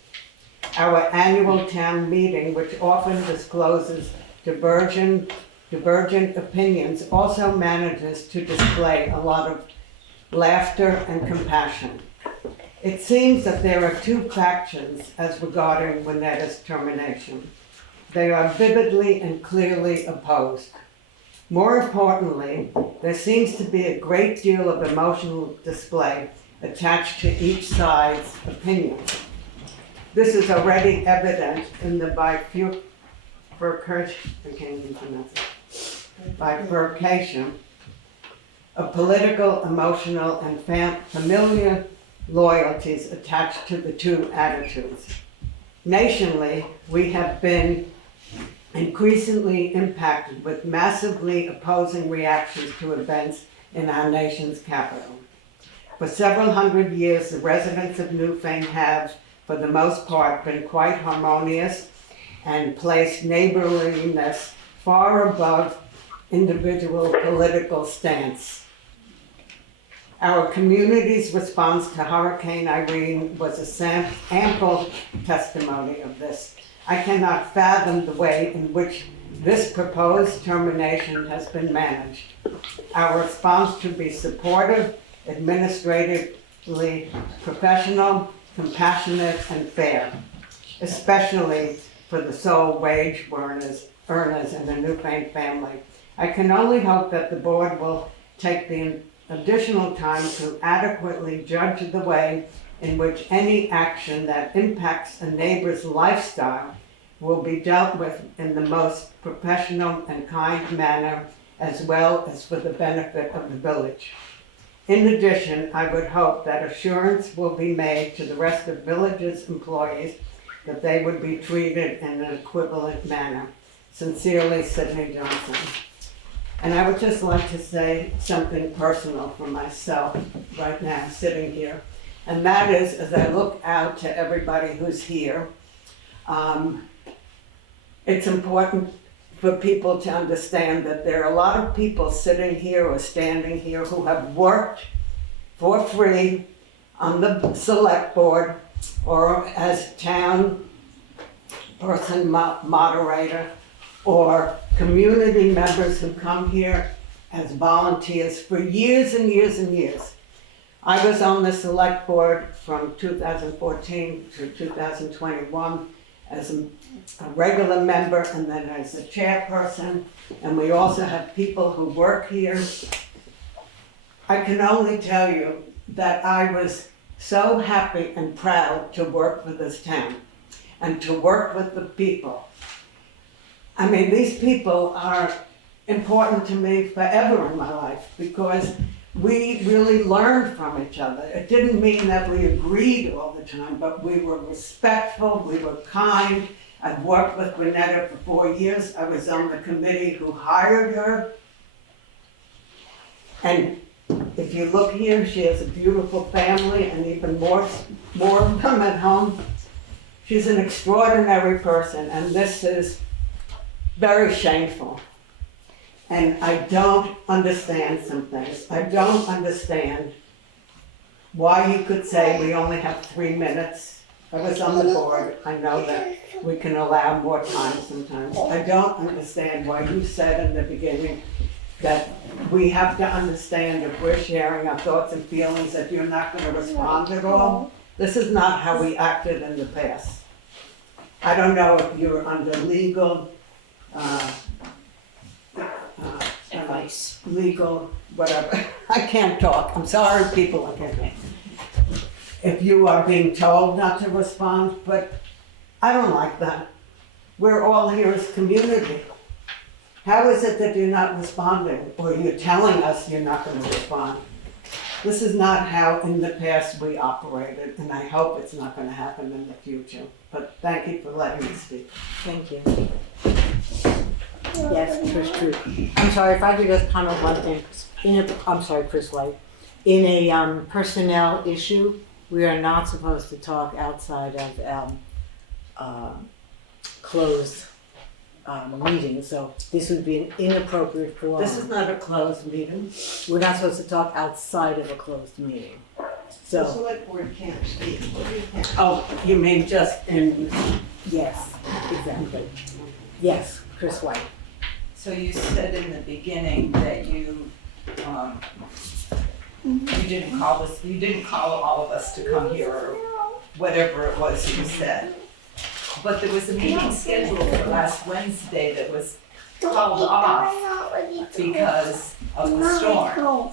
Our annual town meeting, which often discloses divergent opinions, also manages to display a lot of laughter and compassion. It seems that there are two factions as regarding Wynetta's termination. They are vividly and clearly opposed. More importantly, there seems to be a great deal of emotional display attached to each side's opinion. This is already evident in the bifurcation of political, emotional, and familiar loyalties attached to the two attitudes. Nationally, we have been increasingly impacted with massively opposing reactions to events in our nation's capital. For several hundred years, the residents of Newfane have, for the most part, been quite harmonious and placed neighborliness far above individual political stance. Our community's response to Hurricane Irene was a ample testimony of this. I cannot fathom the way in which this proposed termination has been managed. Our response should be supportive administratively professional, compassionate, and fair, especially for the sole wage earners in the Newfane family. I can only hope that the board will take the additional time to adequately judge the way in which any action that impacts a neighbor's lifestyle will be dealt with in the most professional and kind manner, as well as for the benefit of the village. In addition, I would hope that assurance will be made to the rest of village's employees that they would be treated in an equivalent manner. Sincerely, Sidney Johnson. And I would just like to say something personal for myself right now, sitting here. And that is, as I look out to everybody who's here, it's important for people to understand that there are a lot of people sitting here or standing here who have worked for free on the select board or as town person moderator, or community members who come here as volunteers for years and years and years. I was on the select board from 2014 to 2021 as a regular member and then as a chairperson, and we also have people who work here. I can only tell you that I was so happy and proud to work for this town and to work with the people. I mean, these people are important to me forever in my life because we really learned from each other. It didn't mean that we agreed all the time, but we were respectful, we were kind. I've worked with Gwinnetta for 4 years. I was on the committee who hired her. And if you look here, she has a beautiful family and even more of them at home. She's an extraordinary person, and this is very shameful. And I don't understand some things. I don't understand why you could say we only have 3 minutes. I was on the board. I know that we can allow more time sometimes. I don't understand why you said in the beginning that we have to understand if we're sharing our thoughts and feelings that you're not going to respond at all. This is not how we acted in the past. I don't know if you're under legal advice. Legal, whatever. I can't talk. I'm sorry, people. I can't talk. If you are being told not to respond, but I don't like that. We're all here as community. How is it that you're not responding, or you're telling us you're not going to respond? This is not how in the past we operated, and I hope it's not going to happen in the future. But thank you for letting me speak. Thank you. Yes, Chris Druke. I'm sorry, if I could just comment one thing. I'm sorry, Chris White. In a personnel issue, we are not supposed to talk outside of closed meetings, so this would be an inappropriate forum. This is not a closed meeting. We're not supposed to talk outside of a closed meeting. The So, select board can't speak. Oh, you mean just in, yes, exactly. Yes, Chris White. So you said in the beginning that you didn't call all of us to come here or whatever it was you said. But there was a meeting scheduled for last Wednesday that was called off because of the storm.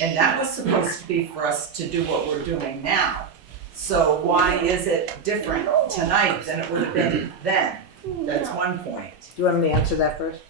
And that was supposed to be for us to do what we're doing now. So why is it different tonight than it would have been then? That's one point. Do you want me to answer that first?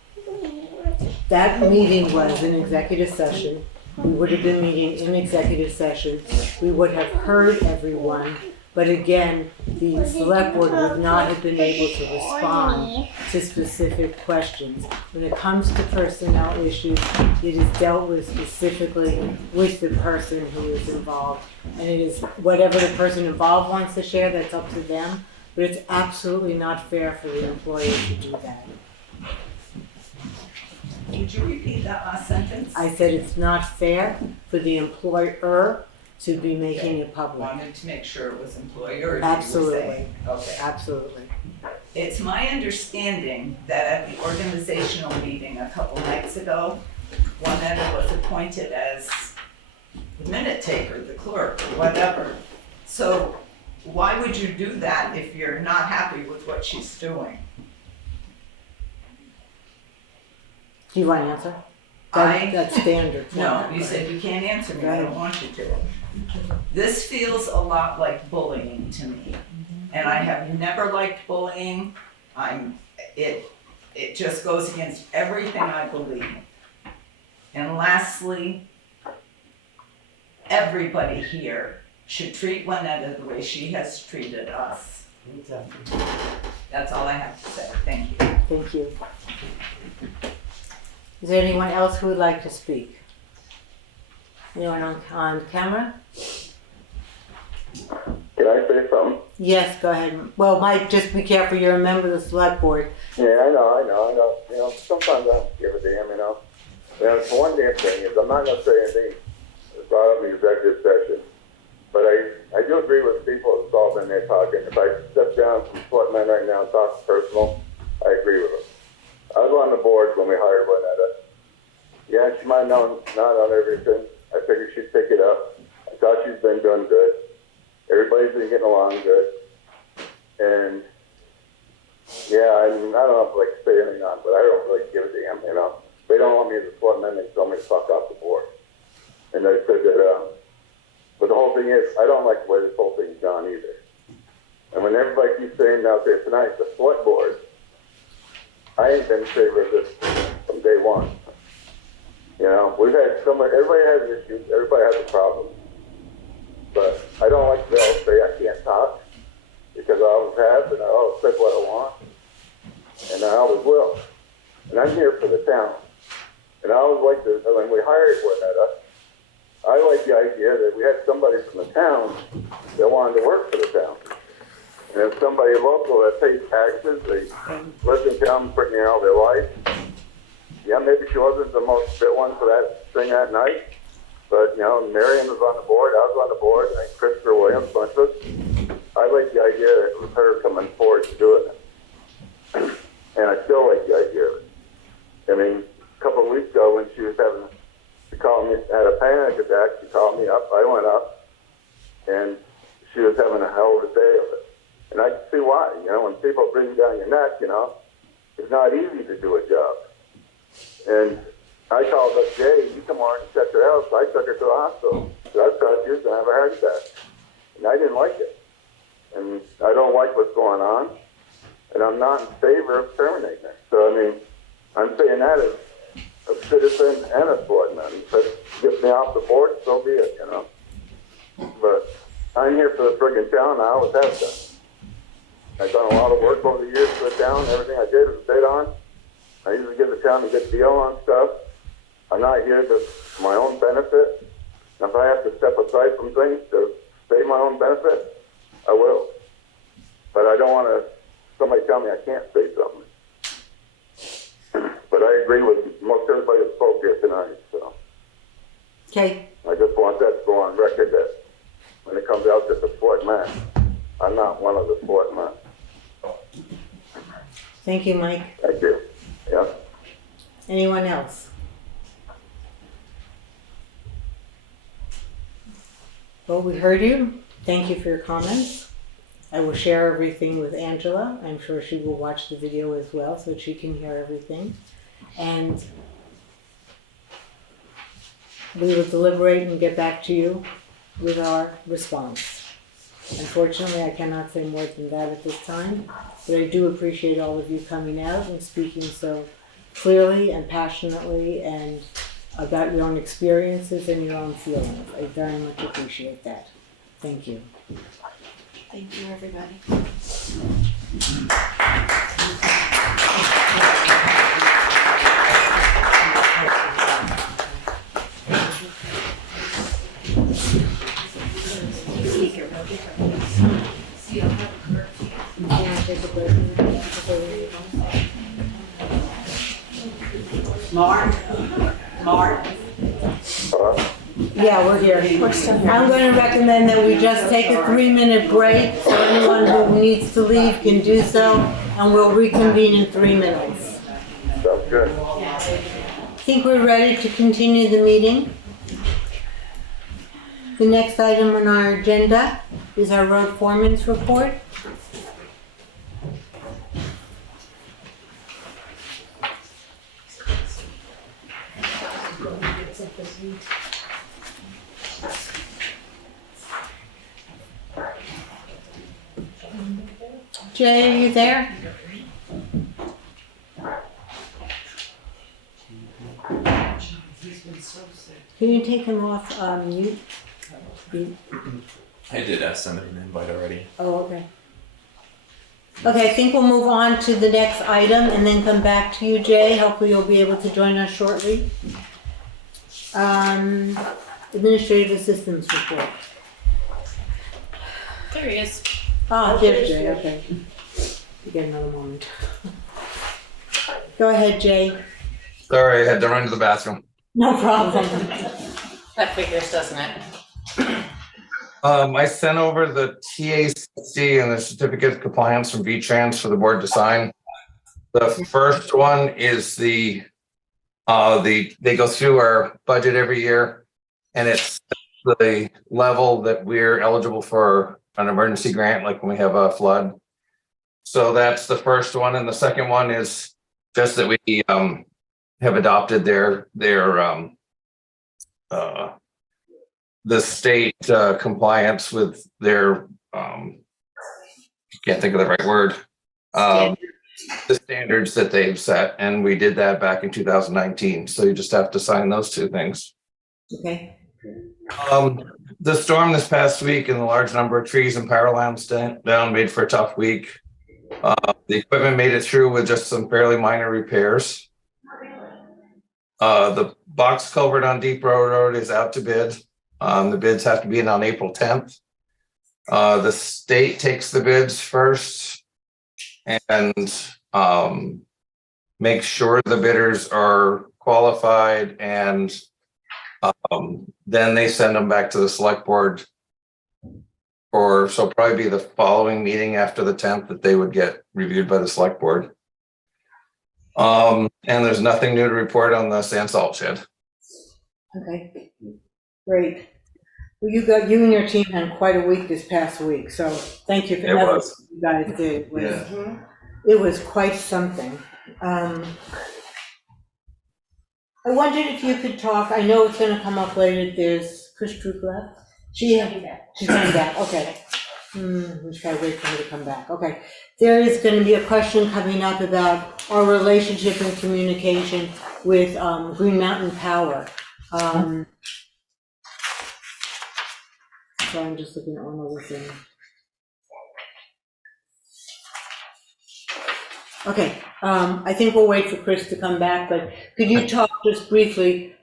That meeting was an executive session. We would have been meeting in executive session. We would have heard everyone. But again, the select board would not have been able to respond to specific questions. When it comes to personnel issues, it is dealt with specifically with the person who is involved. And it is whatever the person involved wants to share, that's up to them. But it's absolutely not fair for the employee to do that. Would you repeat that last sentence? I said it's not fair for the employer to be making it public. Wanted to make sure it was employer. Absolutely. Okay. Absolutely. It's my understanding that at the organizational meeting a couple nights ago, Juanetta was appointed as the minute taker, the clerk, or whatever. So why would you do that if you're not happy with what she's doing? Do you want to answer? That's standard. No, you said you can't answer me, I don't want you to. This feels a lot like bullying to me, and I have never liked bullying. It just goes against everything I believe. And lastly, everybody here should treat Juanetta the way she has treated us. That's all I have to say, thank you. Thank you. Is there anyone else who would like to speak? Anyone on camera? Can I say something? Yes, go ahead. Well, Mike, just be careful, you're a member of the select board. Yeah, I know. You know, sometimes I don't give a damn, you know. And for one damn thing is, I'm not gonna say anything that's brought up in the executive session, but I do agree with people that's all been there talking. If I step down from selectman right now and talk personal, I agree with them. I was on the board when we hired Juanetta. Yeah, she might not on everything. I figured she'd pick it up. I thought she's been doing good. Everybody's been getting along good. And yeah, I don't know if I like to say anything on, but I don't really give a damn, you know. They don't want me as a selectman, they tell me to fuck off the board. And they said that, but the whole thing is, I don't like the way this whole thing's gone either. And when everybody keeps saying out there tonight, the select board, I ain't been in favor of this from day one. You know, we've had everybody has issues, everybody has a problem. But I don't like to be able to say I can't talk, because I always have, and I always said what I want, and I always will. And I'm here for the town. And I always like to, when we hired Juanetta, I like the idea that we had somebody from the town that wanted to work for the town. And if somebody local that pays taxes, they lived in town pretty near all their life. Yeah, maybe she wasn't the most fit one for that thing that night. But, you know, Marion was on the board, I was on the board, and Christopher Williams, a bunch of us. I like the idea that it was her coming forward to doing it. And I still like the idea of it. I mean, a couple of weeks ago when she called me, had a panic attack, she called me up, I went up, and she was having a hell of a day of it. And I can see why, you know, when people bring you down your neck, you know, it's not easy to do a job. And I called up Jay, he come on and checked her out, so I took her to the hospital. So I thought she was going to have a heart attack. And I didn't like it. And I don't like what's going on. And I'm not in favor of terminating her. So, I mean, I'm saying that as a citizen and a selectman. If it gets me off the board, so be it, you know. But I'm here for the friggin' town, I always have done. I've done a lot of work over the years for the town. Everything I did was bid on. I usually give the town a good deal on stuff. I'm not here just for my own benefit. And if I have to step aside from things to save my own benefit, I will. But I don't want somebody tell me I can't say something. But I agree with most everybody that spoke here tonight, so. Okay. I just want that to go on record that when it comes out to the selectmen, I'm not one of the selectmen. Thank you, Mike. Thank you. Yeah. Anyone else? Well, we heard you. Thank you for your comments. I will share everything with Angela. I'm sure she will watch the video as well so she can hear everything. And we will deliberate and get back to you with our response. Unfortunately, I cannot say more than that at this time, but I do appreciate all of you coming out and speaking so clearly and passionately and about your own experiences and your own feelings. I very much appreciate that. Thank you. Thank you, everybody. Mark? Yeah, we're here. I'm going to recommend that we just take a 3-minute break so anyone who needs to leave can do so, and we'll reconvene in 3 minutes. Sounds good. I think we're ready to continue the meeting. The next item on our agenda is our road foreman's report. Jay, are you there? Can you take him off mute? I did send him an invite already. Oh, okay. Okay, I think we'll move on to the next item and then come back to you, Jay. Hopefully you'll be able to join us shortly. Administrative assistance report. There he is. Oh, there's Jay, okay. You get another moment. Go ahead, Jay. Sorry, I had to run to the bathroom. No problem. That figures, doesn't it? I sent over the TAC and the certificate of compliance from V-Trans for the board to sign. The first one is they go through our budget every year, and it's the level that we're eligible for an emergency grant, like when we have a flood. So that's the first one, and the second one is just that we have adopted the state compliance with their can't think of the right word, the standards that they've set, and we did that back in 2019. So you just have to sign those two things. Okay. The storm this past week and the large number of trees and power lines down made for a tough week. The equipment made it through with just some fairly minor repairs. The box culvert on Deep Road is out to bid. The bids have to be in on April 10th. The state takes the bids first and makes sure the bidders are qualified, and then they send them back to the select board so probably be the following meeting after the 10th that they would get reviewed by the select board. And there's nothing new to report on the sand salt shed. Okay, great. Well, you and your team had quite a week this past week, so thank you for everything you guys did. It was quite something. I wondered if you could talk, I know it's gonna come up later, there's Chris Druke left? She's coming back, okay. We should gotta wait for her to come back, okay. There is gonna be a question coming up about our relationship and communication with Green Mountain Power. So I'm just looking at one other thing. Okay, I think we'll wait for Chris to come back, but could you talk just briefly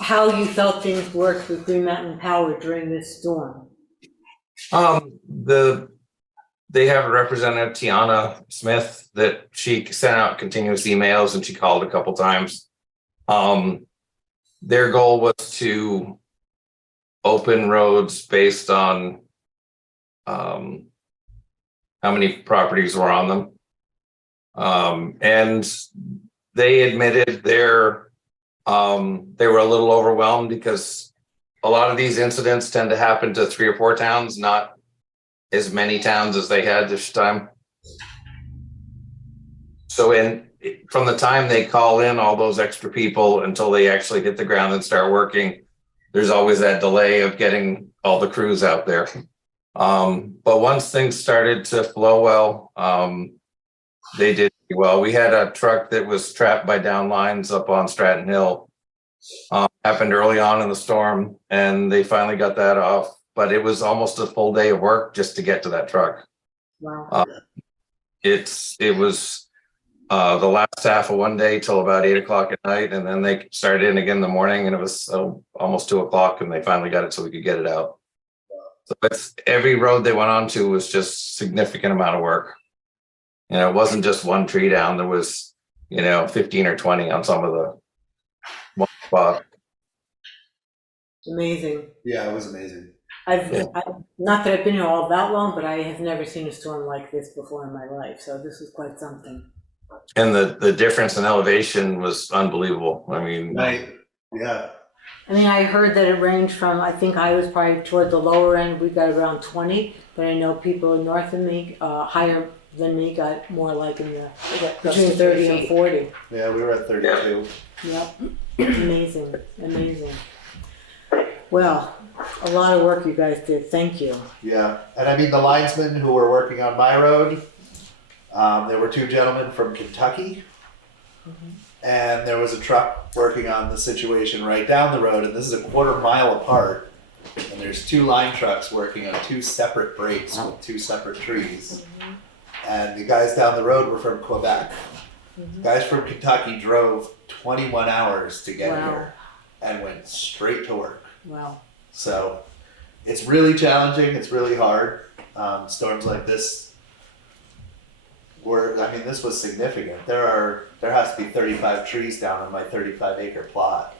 how you felt things worked with Green Mountain Power during this storm? They have a representative, Tiana Smith, that she sent out continuous emails, and she called a couple times. Their goal was to open roads based on how many properties were on them. And they admitted they were a little overwhelmed because a lot of these incidents tend to happen to 3 or 4 towns, not as many towns as they had this time. So from the time they call in all those extra people until they actually hit the ground and start working, there's always that delay of getting all the crews out there. But once things started to flow well, they did well. We had a truck that was trapped by down lines up on Stratton Hill. Happened early on in the storm, and they finally got that off. But it was almost a full day of work just to get to that truck. Wow. It was the last half of one day till about 8 o'clock at night, and then they started in again in the morning, and it was almost 2 o'clock, and they finally got it so we could get it out. So every road they went on to was just significant amount of work. It wasn't just one tree down. There was, 15 or 20 on some of the one spot. Amazing. Yeah, it was amazing. Not that I've been here all that long, but I have never seen a storm like this before in my life. So this was quite something. And the difference in elevation was unbelievable. I mean, right. Yeah. I mean, I heard that it ranged from, I think I was probably toward the lower end, we got around 20, but I know people north of me, higher than me, got more like in the, between 30 and 40. Yeah, we were at 32. Yep, amazing, amazing. Well, a lot of work you guys did, thank you. Yeah, and I mean the linesmen who were working on my road, there were 2 gentlemen from Kentucky, and there was a truck working on the situation right down the road, and this is a quarter-mile apart, and there's 2 line trucks working on 2 separate breaks with 2 separate trees, and the guys down the road were from Quebec. Guys from Kentucky drove 21 hours to get here and went straight to work. Wow. So it's really challenging, it's really hard. Storms like this this was significant. There has to be 35 trees down on my 35-acre plot.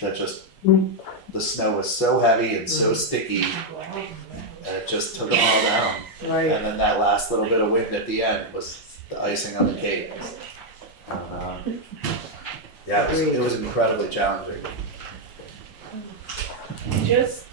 That just, the snow was so heavy and so sticky, and it just took them all down. Right. And then that last little bit of wind at the end was the icing on the cake. Yeah, it was incredibly challenging. Just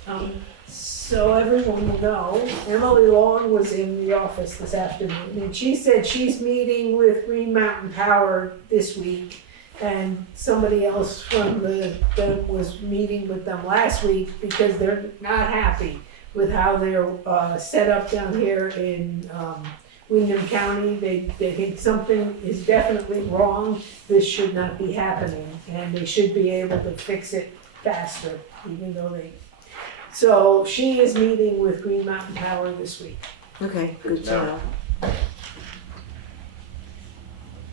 so everyone will know, Emily Long was in the office this afternoon, and she said she's meeting with Green Mountain Power this week, and somebody else from that was meeting with them last week because they're not happy with how they're set up down here in Windham County. They think something is definitely wrong. This should not be happening, and they should be able to fix it faster, even though they. So she is meeting with Green Mountain Power this week. Okay, good to know.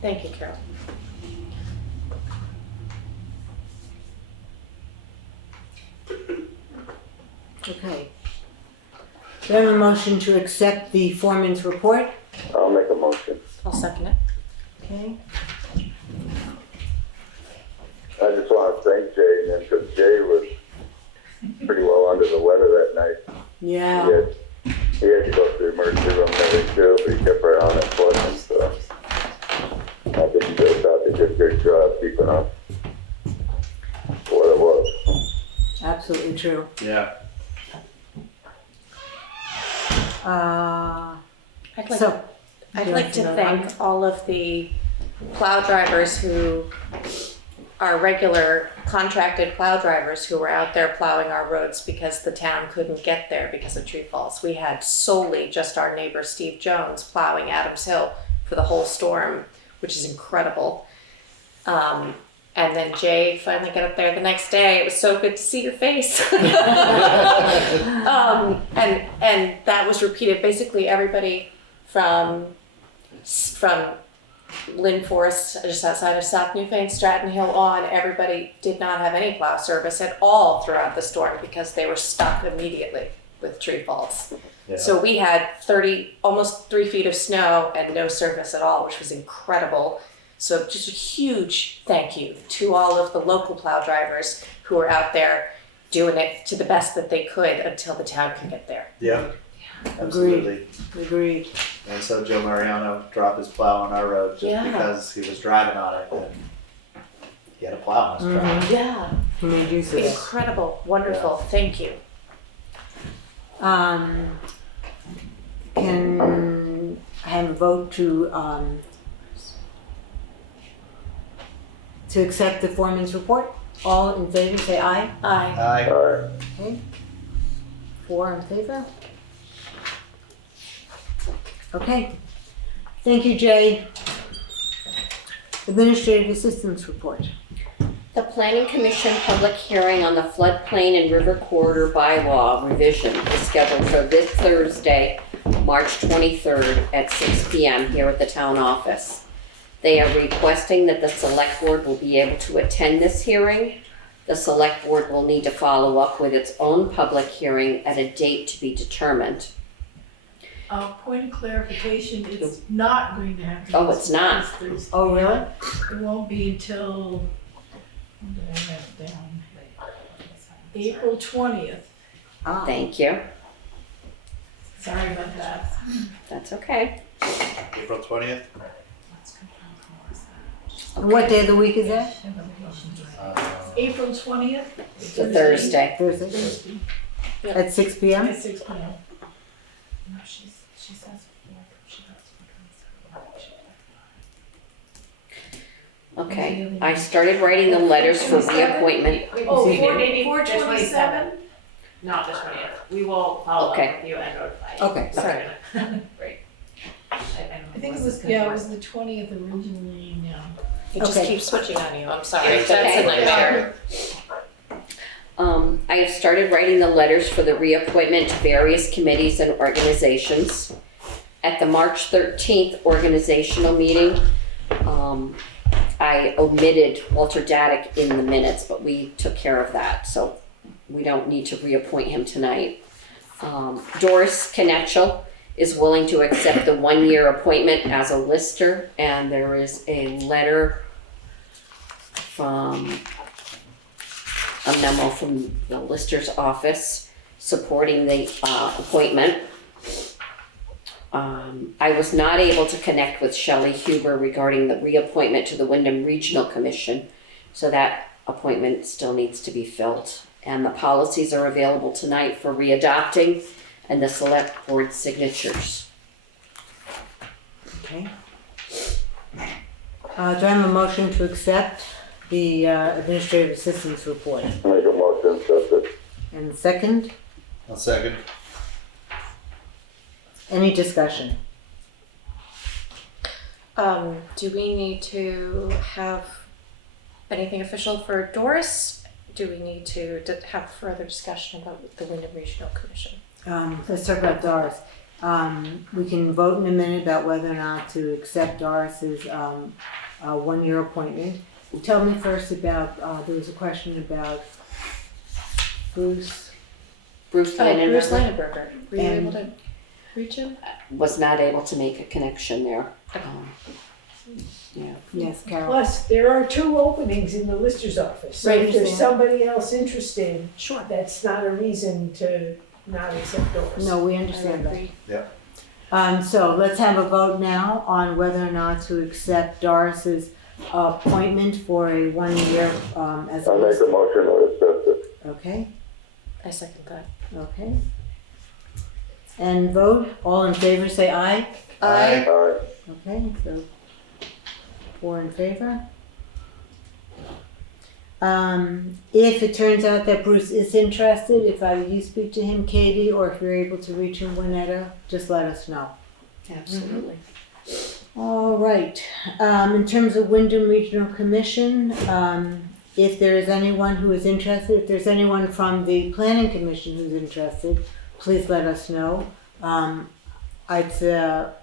Thank you, Carol. Okay. Do I have a motion to accept the foreman's report? I'll make a motion. I'll second it. Okay. I just want to thank Jay again, because Jay was pretty well under the weather that night. Yeah. He had to go to the emergency room and everything too, but he kept right on it for us and stuff. I think they thought they did a great job keeping up what it was. Absolutely true. Yeah. I'd like to thank all of the plow drivers who are regular contracted plow drivers who were out there plowing our roads because the town couldn't get there because of tree falls. We had solely just our neighbor Steve Jones plowing Adams Hill for the whole storm, which is incredible. And then Jay finally got up there the next day. It was so good to see your face. And that was repeated. Basically everybody from Lynn Forest, just outside of South Newfane, Stratton Hill on, everybody did not have any plow service at all throughout the storm because they were stuck immediately with tree falls. Yeah. So we had almost 3 feet of snow and no service at all, which was incredible. So just a huge thank you to all of the local plow drivers who are out there doing it to the best that they could until the town can get there. Yeah. Absolutely. Agreed. And so Joe Mariano dropped his plow on our road just because he was driving on it and he had a plow on his truck. Yeah. He made use of it. Incredible. Wonderful. Yeah. Thank you. Can I have a vote to accept the foreman's report? All in favor, say aye. Aye. Aye. Okay. 4 in favor. Okay. Thank you, Jay. Administrative assistance report. The Planning Commission public hearing on the floodplain and river corridor bylaw revision is scheduled for this Thursday, March 23rd at 6 p.m. here at the town office. They are requesting that the select board will be able to attend this hearing. The select board will need to follow up with its own public hearing at a date to be determined. Point of clarification, it's not going to happen. Oh, it's not? Oh, really? It won't be until, when did I have it down? April 20th. Thank you. Sorry about that. That's okay. April 20th? And what day of the week is that? April 20th? It's a Thursday. Thursday? At 6 p.m.? At 6 p.m. No, she says she Okay, I started writing the letters for reappointment. Oh, maybe 427? Not the 20th. We will follow Okay. up with you and notify you. Okay, sorry. Great. I think it was the 20th originally, no. It just Okay. keeps switching on you, I'm sorry. It's That's okay. a nightmare. I have started writing the letters for the reappointment to various committees and organizations. At the March 13th organizational meeting, I omitted Walter Daddick in the minutes, but we took care of that, so we don't need to reappoint him tonight. Doris Knetchel is willing to accept the one-year appointment as a lister, and there is a letter from a memo from the lister's office supporting the appointment. I was not able to connect with Shelley Huber regarding the reappointment to the Windham Regional Commission, so that appointment still needs to be filled. And the policies are available tonight for readopting and the select board signatures. Okay. Do I have a motion to accept the administrative assistance report? Make a motion, accept it. And second, I'll second. any discussion? Do we need to have anything official for Doris? Do we need to have further discussion about the Windham Regional Commission? Let's talk about Doris. We can vote in a minute about whether or not to accept Doris's one-year appointment. Tell me first about, there was a question about Bruce. Bruce Bruce Landenberger Landenberger. Were you able to reach him? was not able to make a connection there. Yeah. Yes, Carol. Plus, there are 2 openings in the lister's office. So Right, if there's understand. somebody else interested, Sure. that's not a reason to not accept Doris. No, we understand that. agree. So let's have a vote now on whether or not to accept Doris's appointment for a 1 year as a I make a motion to accept it. Okay, I second that. okay. And vote, all in favor say aye. Aye. Aye. Okay, so 4 in favor. If it turns out that Bruce is interested, if either you speak to him, Katie, or if you're able to reach him, Winetta, just let us know. Absolutely. All right, in terms of Windham Regional Commission, if there is anyone who is interested, if there's anyone from the Planning Commission who's interested, please let us know. It's a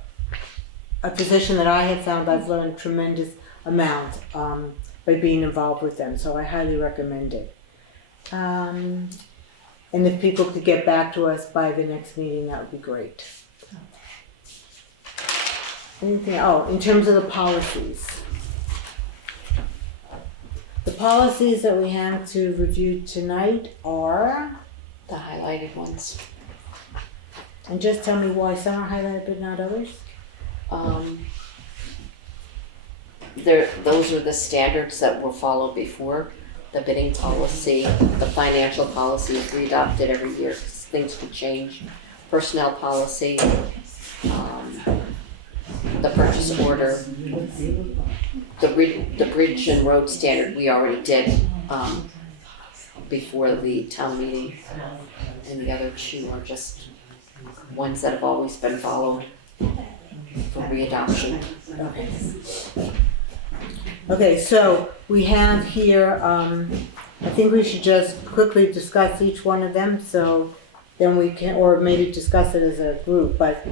position that I have found I've learned a tremendous amount by being involved with them, so I highly recommend it. And if people could get back to us by the next meeting, that would be great. Anything, in terms of the policies. The policies that we have to review tonight are, The highlighted ones. and just tell me why some are highlighted but not others? Those are the standards that were followed before. The bidding policy, the financial policy is readopted every year because things could change. Personnel policy, the purchase order, the bridge and road standard we already did before the town meeting. And the other 2 are just ones that have always been followed for readoption. Okay, so we have here, I think we should just quickly discuss each one of them, so then we can, or maybe discuss it as a group, but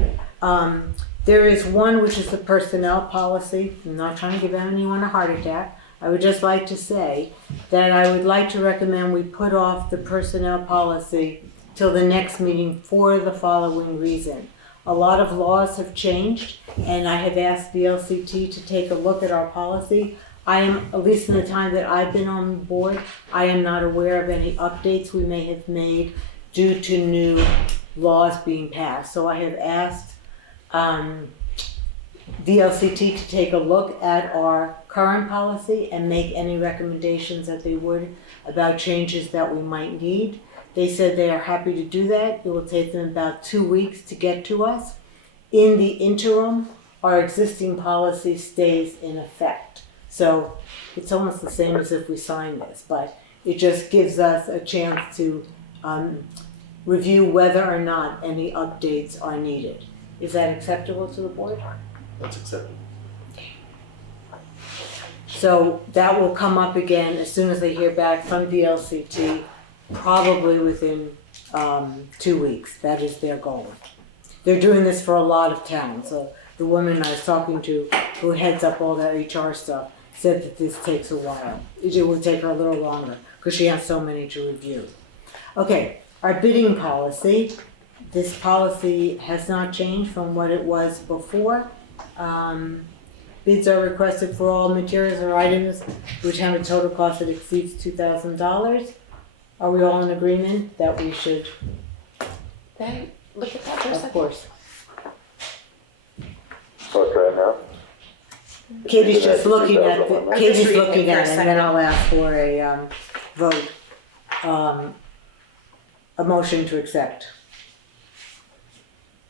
there is one which is the personnel policy. I'm not trying to give anyone a heart attack. I would just like to say that I would like to recommend we put off the personnel policy till the next meeting for the following reason. A lot of laws have changed, and I have asked the LCT to take a look at our policy. I am, at least in the time that I've been on board, I am not aware of any updates we may have made due to new laws being passed. So I have asked VLCT to take a look at our current policy and make any recommendations that they would about changes that we might need. They said they are happy to do that. It will take them about 2 weeks to get to us. In the interim, our existing policy stays in effect. So it's almost the same as if we signed this, but it just gives us a chance to review whether or not any updates are needed. Is that acceptable to the board? That's acceptable. So that will come up again as soon as they hear back from VLCT, probably within 2 weeks. That is their goal. They're doing this for a lot of towns. So the woman I was talking to, who heads up all that HR stuff, said that this takes a while. It will take her a little longer because she has so many to review. Okay, our bidding policy. This policy has not changed from what it was before. Bids are requested for all materials or items which have a total cost that exceeds $2,000. Are we all in agreement that we should? Then look at that for a second. Of course. What's that now? Katie's just looking at it, I'm Katie's just reading it looking for a at it, and then I'll ask for a vote. A motion to accept.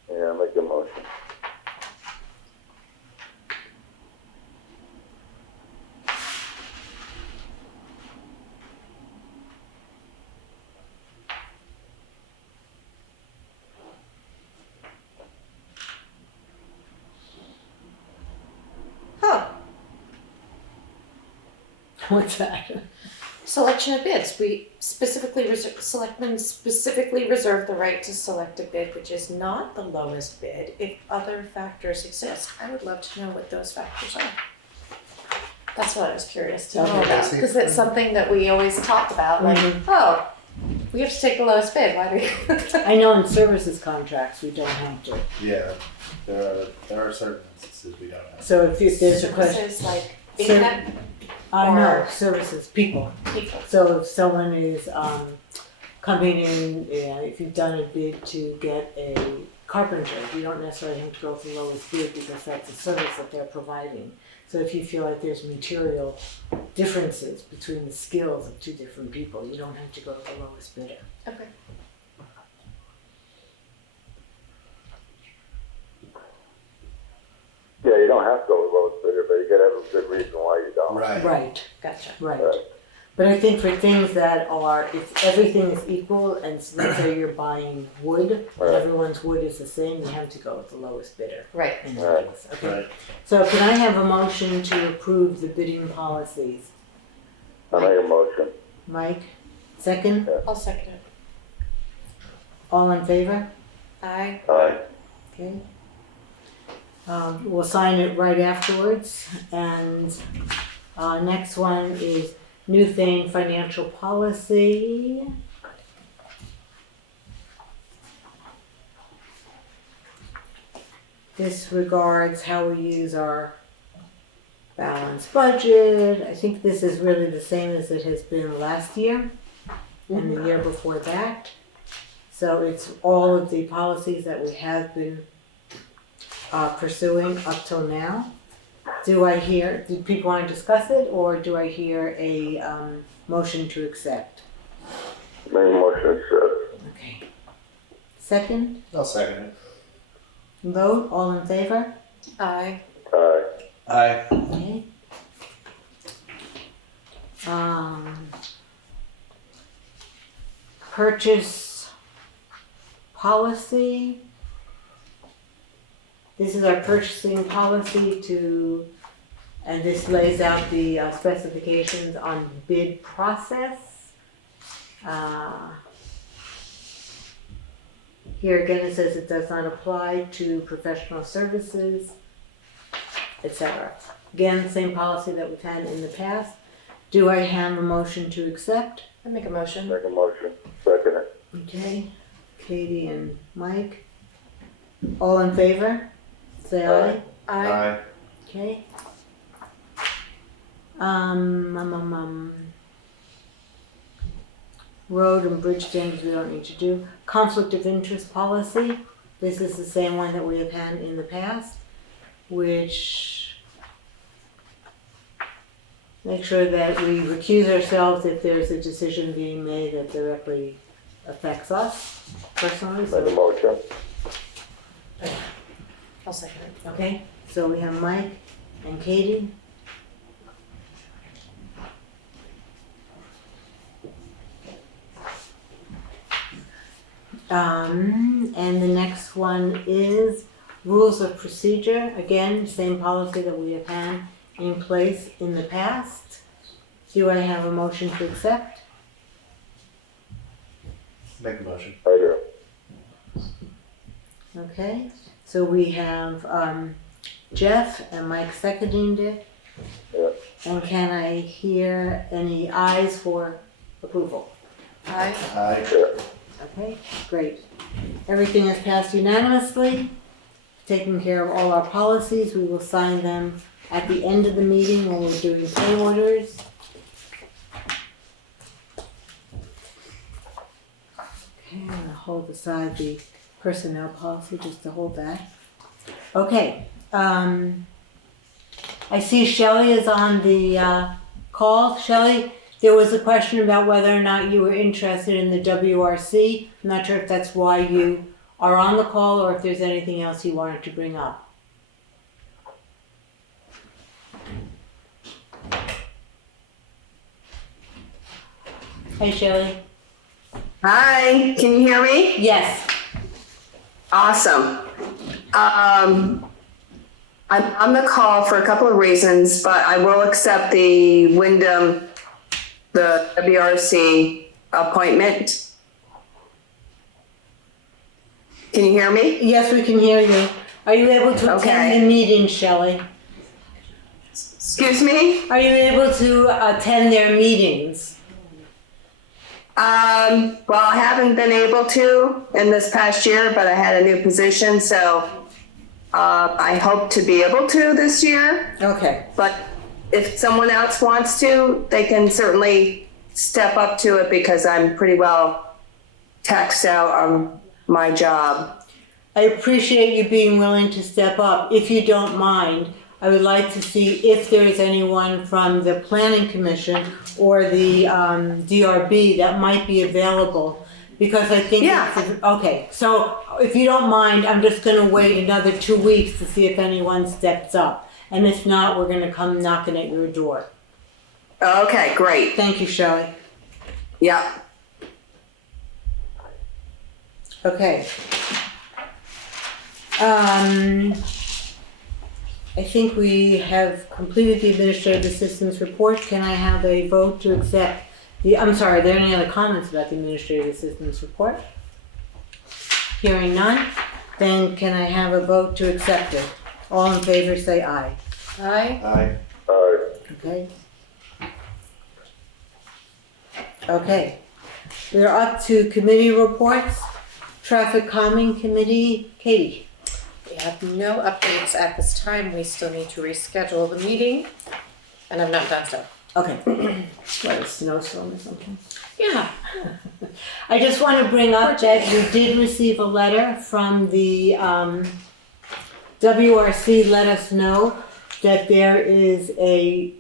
Yeah, make a motion. Huh. What's that? Selection of bids. We specifically selectmen specifically reserve the right to select a bid which is not the lowest bid if other factors exist. I would love to know what those factors are. That's what I was curious to know about, because it's something that we always talk about, like, oh, we have to take the lowest bid, why do we? I know in services contracts, we don't have to. Yeah, there are certain instances we don't have. So if there's a question. Services like internet No, or services, people. people. So if someone is coming in, if you've done a bid to get a carpenter, you don't necessarily have to go for the lowest bid because that's a service that they're providing. So if you feel like there's material differences between the skills of two different people, you don't have to go to the lowest bidder. Okay. Yeah, you don't have to go with lowest bidder, but you gotta have a good reason why you don't. Right. Gotcha. Right. But I think for things that are, if everything is equal, and let's say you're buying wood, and everyone's wood is the same, you have to go with the lowest bidder. Right. In that case. Okay. So can I have a motion to approve the bidding policies? I make a motion. Mike, second? I'll second it. All in favor? Aye. Aye. Okay. We'll sign it right afterwards, and next one is Newfane financial policy. This regards how we use our balanced budget. I think this is really the same as it has been last year and the year before that. So it's all of the policies that we have been pursuing up till now. Do people want to discuss it, or do I hear a motion to accept? Make a motion to accept. Okay. Second? I'll second it. Vote, all in favor? Aye. Aye. Aye. Okay. Purchase policy. This is our purchasing policy and this lays out the specifications on bid process. Here again it says it does not apply to professional services, etc. Again, same policy that we've had in the past. Do I have a motion to accept? I make a motion. Make a motion. Second it. Okay, Katie and Mike. All in favor? Say aye. Aye. Okay. Road and bridge standards we don't need to do. Conflict of interest policy. This is the same one that we have had in the past. which make sure that we recuse ourselves if there's a decision being made that directly affects us personally. Make a motion. I'll second it. Okay, so we have Mike and Katie. And the next one is rules of procedure. Again, same policy that we have had in place in the past. Do I have a motion to accept? Make a motion. I do. Okay, so we have Jeff and Mike seconding it. Yeah. And can I hear any ayes for approval? Aye. Aye. Yeah. Okay, great. Everything is passed unanimously. Taking care of all our policies, we will sign them at the end of the meeting when we're doing pay orders. Okay, I'm gonna hold aside the personnel policy just to hold that. Okay, I see Shelley is on the call. Shelley, there was a question about whether or not you were interested in the WRC. I'm not sure if that's why you are on the call or if there's anything else you wanted to bring up. Hey, Shelley. Hi, can you hear me? Yes. Awesome. I'm on the call for a couple of reasons, but I will accept the Windham, the WRC appointment. Can you hear me? Yes, we can hear you. Are you able to attend the meeting, Shelley? Excuse me? Are you able to attend their meetings? Well, I haven't been able to in this past year, but I had a new position, so I hope to be able to this year. Okay. But if someone else wants to, they can certainly step up to it because I'm pretty well taxed out on my job. I appreciate you being willing to step up. If you don't mind, I would like to see if there is anyone from the Planning Commission or the DRB that might be available. Because I think, okay, so if you don't mind, I'm just gonna wait another 2 weeks to see if anyone steps up. And if not, we're gonna come knocking at your door. Okay, great. Thank you, Shelley. Yeah. Okay. I think we have completed the administrative assistance report. Can I have a vote to accept the, I'm sorry, are there any other comments about the administrative assistance report? Hearing none, then can I have a vote to accept it? All in favor say aye. Aye. Aye. Aye. Okay. Okay. We're up to committee reports. Traffic Calming Committee, Katie. We have no updates at this time. We still need to reschedule the meeting, and I've not done so. Okay. What, a snowstorm or something? Yeah. I just want to bring up that we did receive a letter from the WRC, let us know that there is a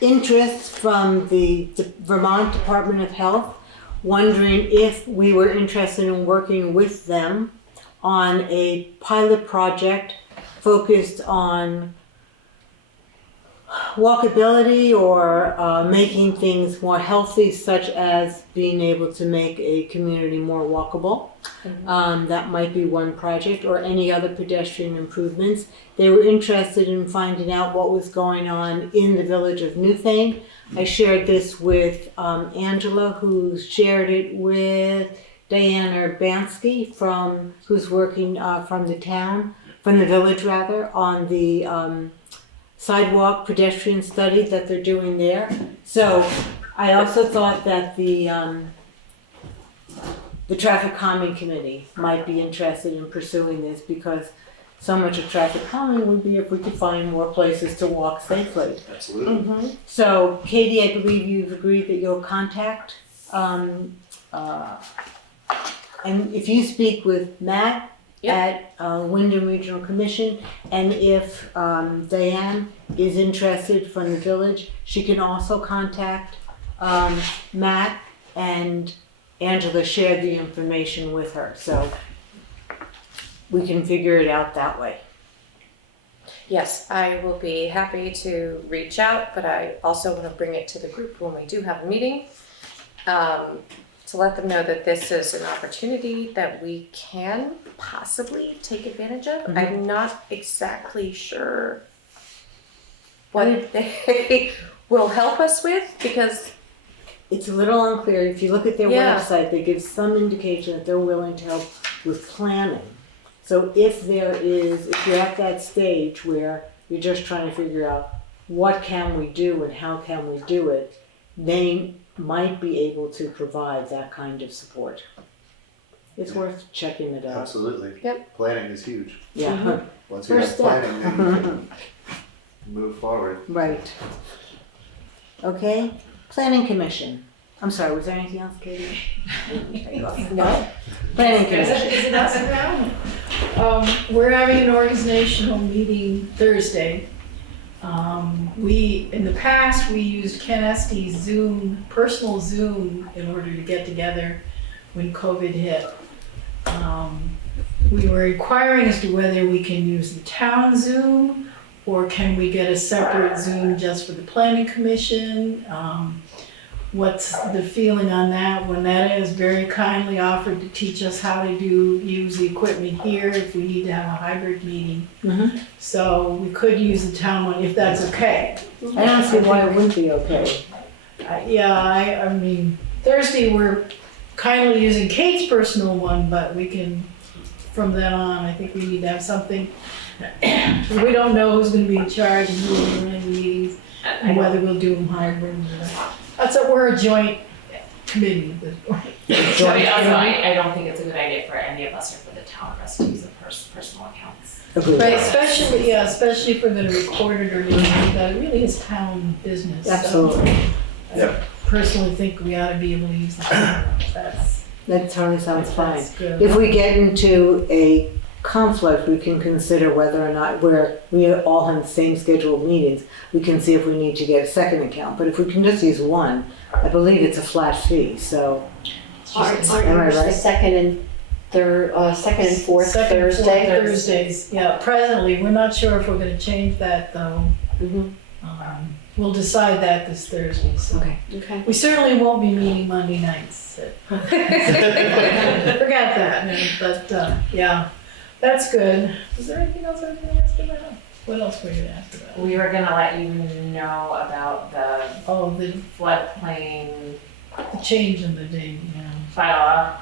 interest from the Vermont Department of Health, wondering if we were interested in working with them on a pilot project focused on walkability or making things more healthy, such as being able to make a community more walkable. That might be one project, or any other pedestrian improvements. They were interested in finding out what was going on in the village of Newfane. I shared this with Angela, who shared it with Diane Urbanski, who's working from the town, from the village rather, on the sidewalk pedestrian study that they're doing there. So I also thought that the Traffic Calming Committee might be interested in pursuing this, because so much of traffic calming would be if we could find more places to walk safely. Absolutely. So Katie, I believe you've agreed that you'll contact, and if you speak with Matt at Windham Regional Commission. And if Diane is interested from the village, she can also contact Matt, and Angela shared the information with her. So we can figure it out that way. Yes, I will be happy to reach out, but I also want to bring it to the group when we do have a meeting, to let them know that this is an opportunity that we can possibly take advantage of. Mm-hmm. I'm not exactly sure what they will help us with, because it's a little unclear. If you look at their website, they give some indication that they're willing to help with planning. So if you're at that stage where you're just trying to figure out what can we do and how can we do it, they might be able to provide that kind of support. It's worth checking it out. Absolutely. Yep. Planning is huge. Yeah. Mm-hmm. Once you have planning, then you can move forward. Right. Okay. Planning Commission. I'm sorry, was there anything else, Katie? No. Planning Commission. Is it us now? We're having an organizational meeting Thursday. In the past, we used Ken Estes' Zoom, personal Zoom, in order to get together when COVID hit. We were inquiring as to whether we can use the town Zoom, or can we get a separate Zoom just for the Planning Commission? What's the feeling on that? Wynetta has very kindly offered to teach us how to use the equipment here if we need to have a hybrid meeting. Mm-hmm. So we could use the town one if that's okay. I don't see why it wouldn't be okay. I mean, Thursday we're kindly using Kate's personal one, but we can, from then on, I think we need to have something. We don't know who's going to be in charge and who will be running the meetings, and whether we'll do them hybrid. We're a joint committee at this point. I don't think it's a good idea for any of us or for the town of us to use personal accounts. Right, especially if we're going to record it or anything like that. It really is town business. Absolutely. So I personally think we ought to be able to use the town. That totally sounds fine. That's good. If we get into a conflict, we can consider whether or not we all have the same scheduled meetings. We can see if we need to get a second account. But if we can just use one, I believe it's a flat fee. So, Aren't yours the second and fourth Thursday? Thursdays. Yeah. Presently, we're not sure if we're going to change that though. Mm-hmm. We'll decide that this Thursday. So. Okay. We certainly won't be meeting Monday nights. Forgot that. But yeah. That's good. Is there anything else I was going to ask about? What else were you going to ask about? We were gonna let you know about the floodplain. The change in the date, yeah. Bylaw.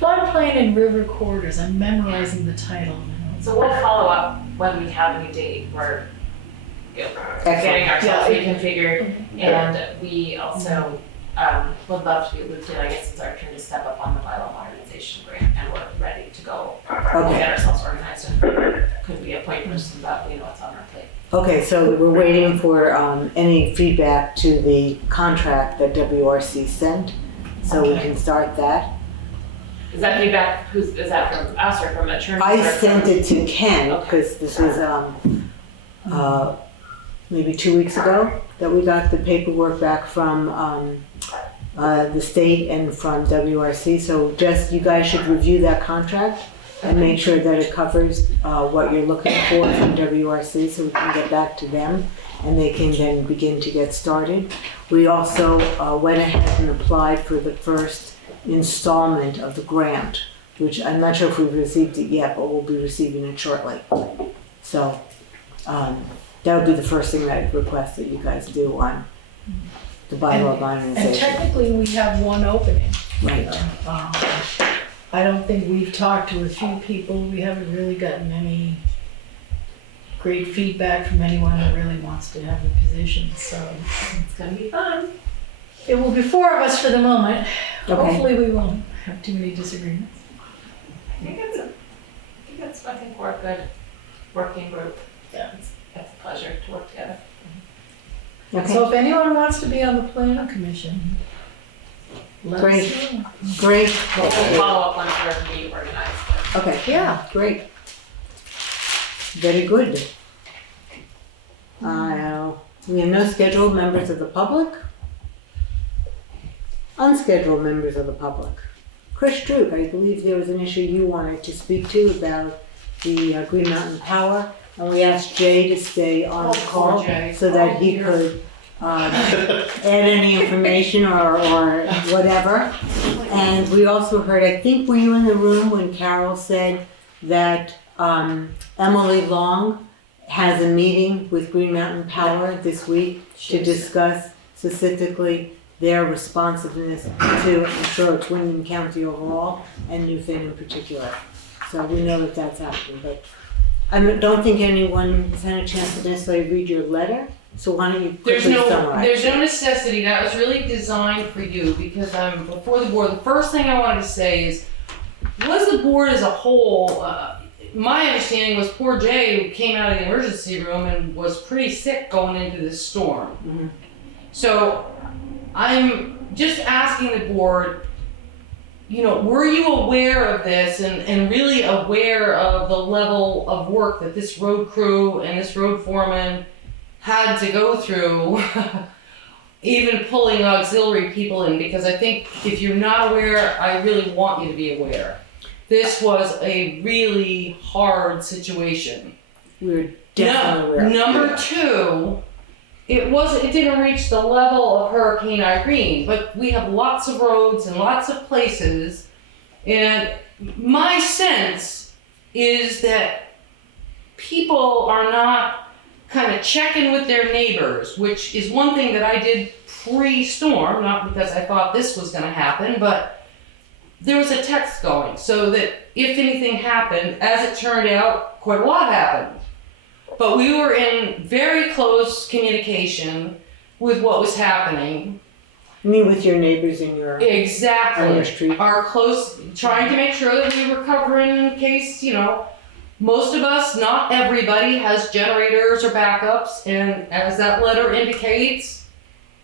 Floodplain and river corridors. I'm memorizing the title now. So we'll follow up when we have a new date. We're getting ourselves reconfigured, and we also would love to be looped in. I guess it's our turn to step up on the bylaw modernization grant, and we're ready to go get ourselves organized. And could be a point person, but we know what's on our plate. okay, so we're waiting for any feedback to the contract that WRC sent, so we can start that. Is that feedback? Is that from us or from attorneys? I sent it to Ken because this was maybe 2 weeks ago that we got the paperwork back from the state and from WRC. So just you guys should review that contract and make sure that it covers what you're looking for from WRC, so we can get back to them and they can then begin to get started. We also went ahead and applied for the first installment of the grant, which I'm not sure if we've received it yet, but we'll be receiving it shortly. So that would be the first thing that I'd request that you guys do on the bylaw modernization. And technically, we have one opening. Right. I don't think we've talked to a few people. We haven't really gotten any great feedback from anyone that really wants to have a position. So it's gonna be fun. It will be four of us for the moment. Okay. Hopefully, we won't have too many disagreements. I think we're a good working group. Yeah. It's a pleasure to work together. Okay. So if anyone wants to be on the planning commission, let us know. Great. We'll follow up once we're organized. Okay. Yeah. Great. Very good. We have no scheduled members of the public. Unscheduled members of the public. Chris Druke, I believe there was an issue you wanted to speak to about the Green Mountain Power, and we asked Jay to stay on the call so that he could add any information or whatever. And we also heard, I think, were you in the room when Carol said that Emily Long has a meeting with Green Mountain Power this week to discuss specifically their responsiveness to, I'm sure it's Windham County overall and Newfane in particular. So we know that that's happening, but I don't think anyone has had a chance to necessarily read your letter. So why don't you quickly summarize? There's no necessity. That was really designed for you because I'm before the board. The first thing I wanted to say is, was the board as a whole, my understanding was poor Jay came out of the emergency room and was pretty sick going into this storm. Mm-hmm. So I'm just asking the board, were you aware of this and really aware of the level of work that this road crew and this road foreman had to go through, even pulling auxiliary people in? Because I think if you're not aware, I really want you to be aware. This was a really hard situation. We're definitely aware. Number two, it didn't reach the level of Hurricane Irene, but we have lots of roads and lots of places, and my sense is that people are not kind of checking with their neighbors, which is one thing that I did pre-storm, not because I thought this was going to happen, but there was a text going so that if anything happened, as it turned out, quite a lot happened. But we were in very close communication with what was happening. You mean with your neighbors in your Exactly. on your street? Our close, trying to make sure that we were covering in case, most of us, not everybody, has generators or backups, and as that letter indicates,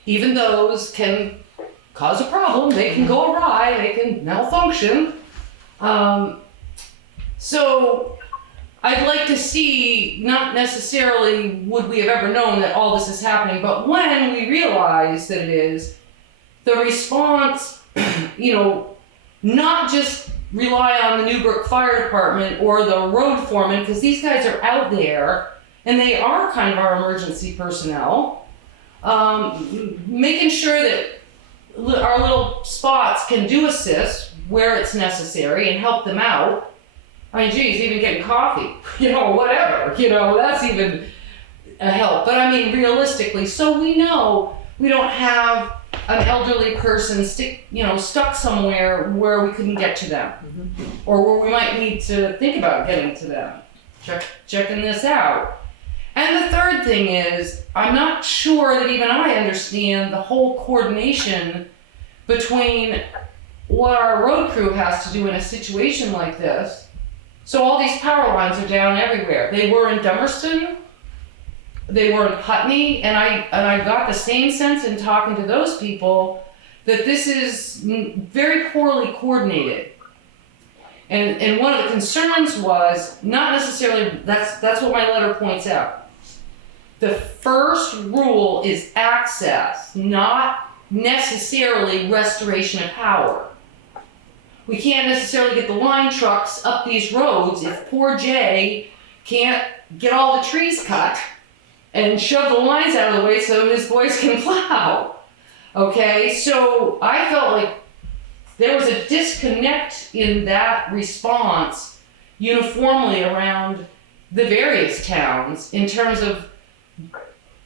even those can cause a problem. They can go awry, they can malfunction. So I'd like to see, not necessarily would we have ever known that all this is happening, but when we realize that it is, the response, not just rely on the Newbrook Fire Department or the road foreman, because these guys are out there and they are kind of our emergency personnel, making sure that our little spots can do assist where it's necessary and help them out. I mean, geez, even getting coffee, whatever, that's even a help. But I mean, realistically, so we know we don't have an elderly person stuck somewhere where we couldn't get to them, or where we might need to think about getting to them. Checking this out. And the third thing is, I'm not sure that even I understand the whole coordination between what our road crew has to do in a situation like this. So all these power lines are down everywhere. They were in Dummerston, they were in Putney, and I got the same sense in talking to those people that this is very poorly coordinated. And one of the concerns was not necessarily, that's what my letter points out. The first rule is access, not necessarily restoration of power. We can't necessarily get the line trucks up these roads if poor Jay can't get all the trees cut and shove the lines out of the way so his boys can plow. Okay, so I felt like there was a disconnect in that response uniformly around the various towns in terms of,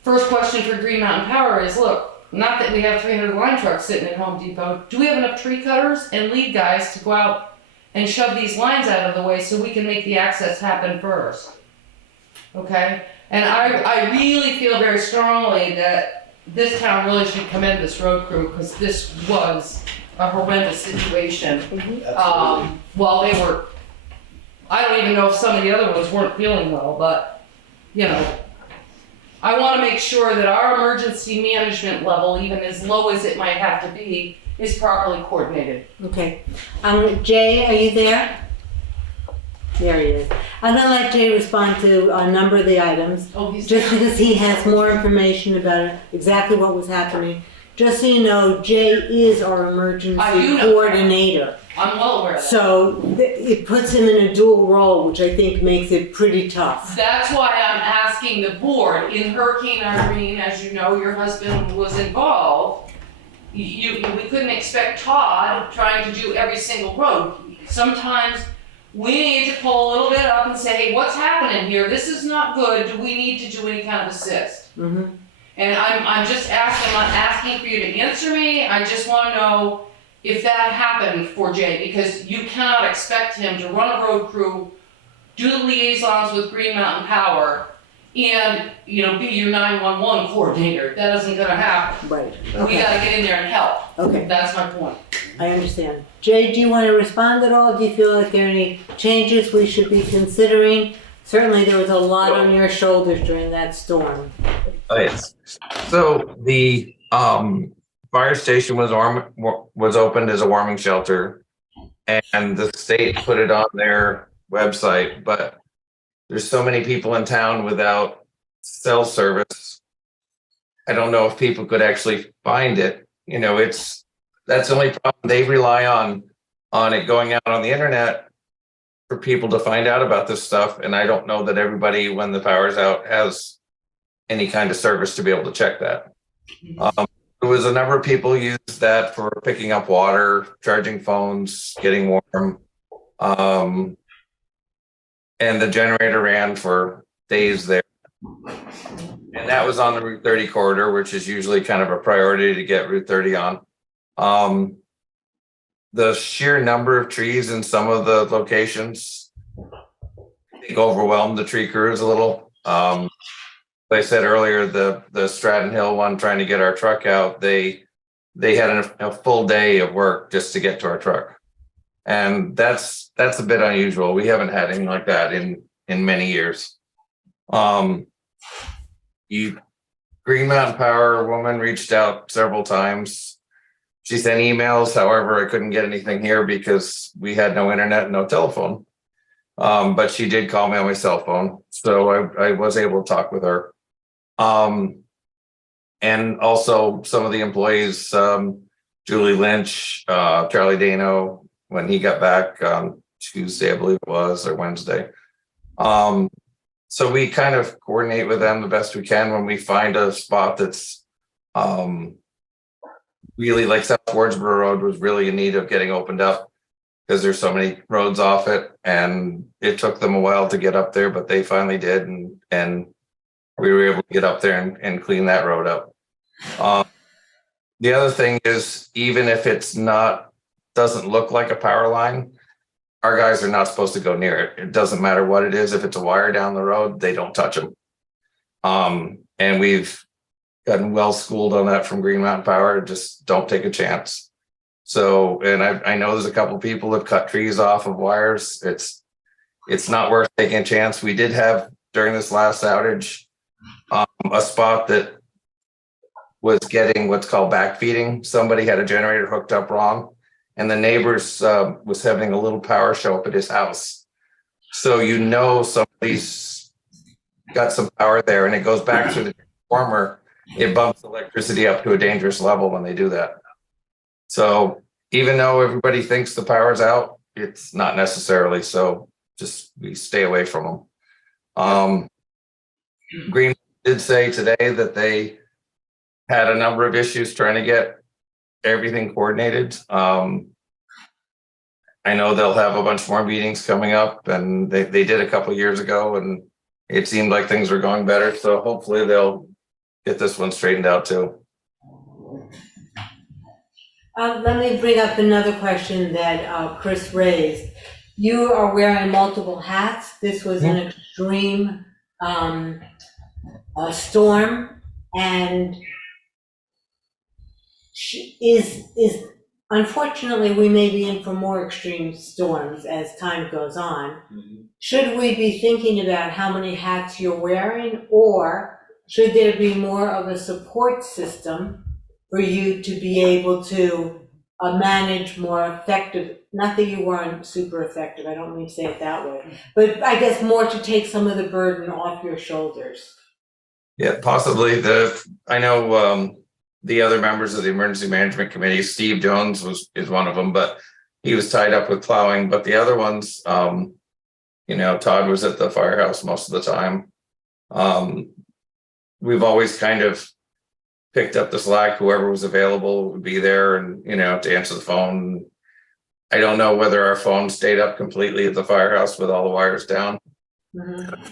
first question for Green Mountain Power is, look, not that we have 300 line trucks sitting at Home Depot, do we have enough tree cutters and lead guys to go out and shove these lines out of the way so we can make the access happen first? Okay? And I really feel very strongly that this town really should commend this road crew, because this was a horrendous situation. While they were, I don't even know if some of the other ones weren't feeling well, but, I want to make sure that our emergency management level, even as low as it might have to be, is properly coordinated. Okay. Jay, are you there? There he is. I'm gonna let Jay respond to a number of the items, Oh, he's just down. because he has more information about exactly what was happening. Just so you know, Jay is our I do emergency know. coordinator. I'm well aware of that. So it puts him in a dual role, which I think makes it pretty tough. That's why I'm asking the board, in Hurricane Irene, as you know, your husband was involved. We couldn't expect Todd trying to do every single road. Sometimes we need to pull a little bit up and say, hey, what's happening here? This is not good. Do we need to do any kind of assist? Mm-hmm. And I'm just asking, I'm not asking for you to answer me. I just want to know if that happened for Jay, because you cannot expect him to run a road crew, do the liaisons with Green Mountain Power, and, you know, be your 911 coordinator. That isn't gonna happen. Right. We Okay. gotta get in there and help. Okay. That's my point. I understand. Jay, do you want to respond at all? Do you feel like there are any changes we should be considering? Certainly there was a lot on your shoulders during that storm. Oh, yes. So the fire station was opened as a warming shelter, and the state put it on their website, but there's so many people in town without cell service. I don't know if people could actually find it. You know, that's the only problem. They rely on it going out on the internet for people to find out about this stuff, and I don't know that everybody, when the power's out, has any kind of service to be able to check that. There was a number of people used that for picking up water, charging phones, getting warm. And the generator ran for days there. And that was on the Route 30 corridor, which is usually kind of a priority to get Route 30 on. The sheer number of trees in some of the locations, I think, overwhelmed the tree crews a little. Like I said earlier, the Stratton Hill one, trying to get our truck out, they had a full day of work just to get to our truck. And that's a bit unusual. We haven't had anything like that in many years. Green Mountain Power woman reached out several times. She sent emails. However, I couldn't get anything here because we had no internet and no telephone. But she did call me on my cell phone, so I was able to talk with her. And also some of the employees, Julie Lynch, Charlie Dano, when he got back on Tuesday, I believe it was, or Wednesday. So we kind of coordinate with them the best we can when we find a spot that's really, like South Wardsboro Road was really in need of getting opened up because there's so many roads off it, and it took them a while to get up there, but they finally did, and we were able to get up there and clean that road up. The other thing is, even if it's doesn't look like a power line, our guys are not supposed to go near it. It doesn't matter what it is. If it's a wire down the road, they don't touch them. And we've gotten well schooled on that from Green Mountain Power. Just don't take a chance. So, and I know there's a couple people that cut trees off of wires. It's not worth taking a chance. We did have, during this last outage, a spot that was getting what's called backfeeding. Somebody had a generator hooked up wrong, and the neighbors was having a little power show up at his house. So somebody's got some power there, and it goes back through the transformer. It bumps electricity up to a dangerous level when they do that. So even though everybody thinks the power's out, it's not necessarily. So just we stay away from them. Green did say today that they had a number of issues trying to get everything coordinated. I know they'll have a bunch more meetings coming up, and they did a couple of years ago, and it seemed like things were going better. So hopefully they'll get this one straightened out too. Let me bring up another question that Chris raised. You are wearing multiple hats. This was an extreme storm, and is unfortunately we may be in for more extreme storms as time goes on. Should we be thinking about how many hats you're wearing, or should there be more of a support system for you to be able to manage more effective, not that you weren't super effective, I don't mean to say it that way, but I guess more to take some of the burden off your shoulders. Yeah, possibly. I know the other members of the emergency management committee, Steve Jones is one of them, but he was tied up with plowing. But the other ones, you know, Todd was at the firehouse most of the time. We've always kind of picked up the slack. Whoever was available would be there, and you know, to answer the phone. I don't know whether our phone stayed up completely at the firehouse with all the wires down. Mm-hmm.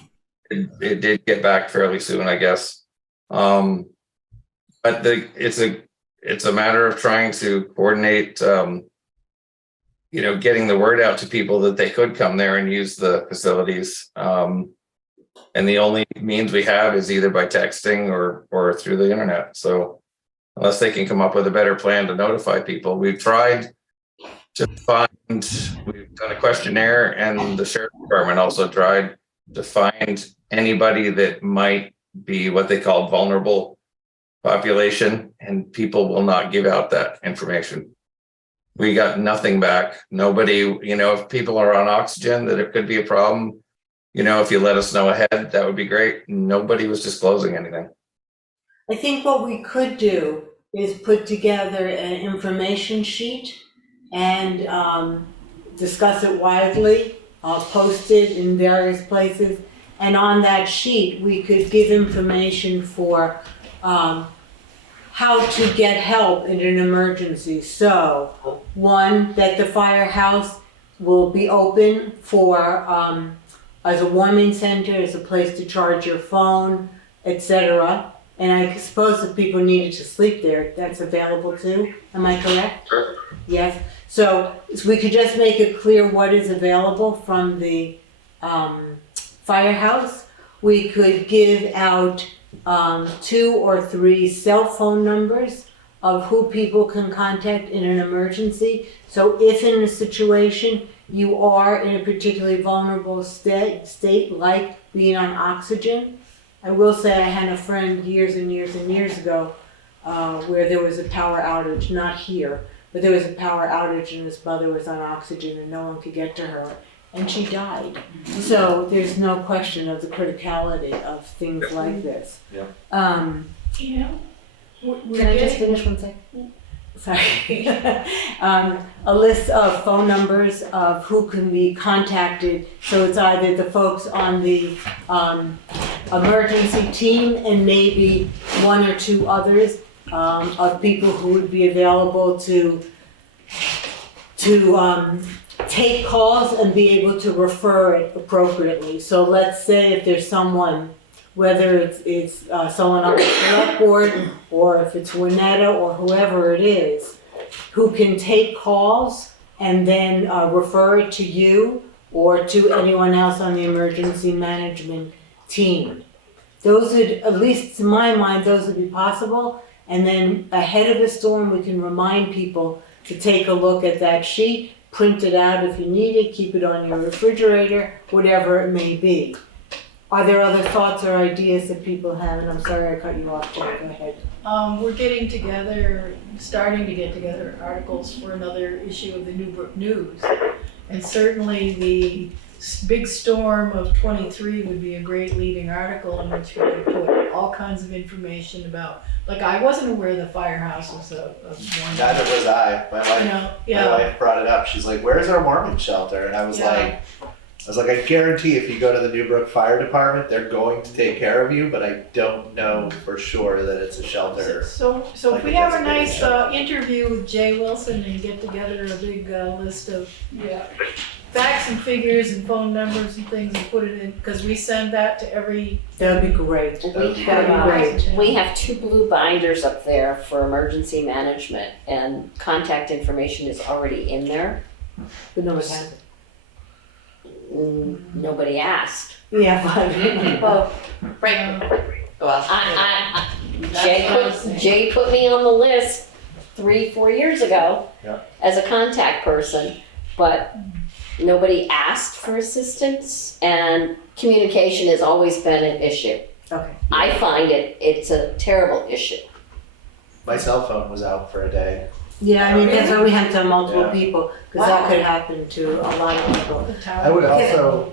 It did get back fairly soon, I guess. But it's a matter of trying to coordinate, you know, getting the word out to people that they could come there and use the facilities. And the only means we have is either by texting or through the internet. So unless they can come up with a better plan to notify people, we've tried to we've done a questionnaire, and the sheriff's department also tried to find anybody that might be what they call vulnerable population, and people will not give out that information. We got nothing back. Nobody, you know, if people are on oxygen, that it could be a problem. You know, if you let us know ahead, that would be great. Nobody was disclosing anything. I think what we could do is put together an information sheet and discuss it widely, post it in various places. And on that sheet, we could give information for how to get help in an emergency. So, one, that the firehouse will be open for as a warming center, as a place to charge your phone, etc. And I suppose if people needed to sleep there, that's available too. Am I correct? Sure. Yes. So we could just make it clear what is available from the firehouse. We could give out 2 or 3 cell phone numbers of who people can contact in an emergency. So if in a situation you are in a particularly vulnerable state like being on oxygen, I will say I had a friend years and years and years ago where there was a power outage, not here, but there was a power outage and his mother was on oxygen and no one could get to her, and she died. So there's no question of the criticality of things like this. Yeah. Can I just finish one second? Sorry. A list of phone numbers of who can be contacted. So it's either the folks on the emergency team and maybe 1 or 2 others of people who would be available to take calls and be able to refer it appropriately. So let's say if there's someone, whether it's someone on the select board or if it's Winetta or whoever it is, who can take calls and then refer it to you or to anyone else on the emergency management team. Those would, at least to my mind, those would be possible. And then ahead of the storm, we can remind people to take a look at that sheet, print it out if you need it, keep it on your refrigerator, whatever it may be. Are there other thoughts or ideas that people have? And I'm sorry I cut you off, Jen, go ahead. We're getting together, starting to get together articles for another issue of the Newbrook News. And certainly the big storm of 23 would be a great leading article in which we could put all kinds of information about, like I wasn't aware the firehouse was a warming. Neither was I. My wife brought it up. She's like, "Where's our warming shelter?" And I was like, I guarantee if you go to the Newbrook Fire Department, they're going to take care of you, but I don't know for sure that it's a shelter. So if we have a nice interview with Jay Wilson and get together a big list of facts and figures and phone numbers and things and put it in, because we send that to every. That'd be great. We have 2 blue binders up there for emergency management, and contact information is already in there. But no one has it. Nobody asked. Yeah, but Well, right. Well, Jay put me on the list 3-4 years ago Yeah. as a contact person, but nobody asked for assistance, and communication has always been an issue. Okay. I find it's a terrible issue. My cell phone was out for a day. Yeah, I mean, that's why we have to have multiple Yeah. people, because that could happen to a lot of people. I would also,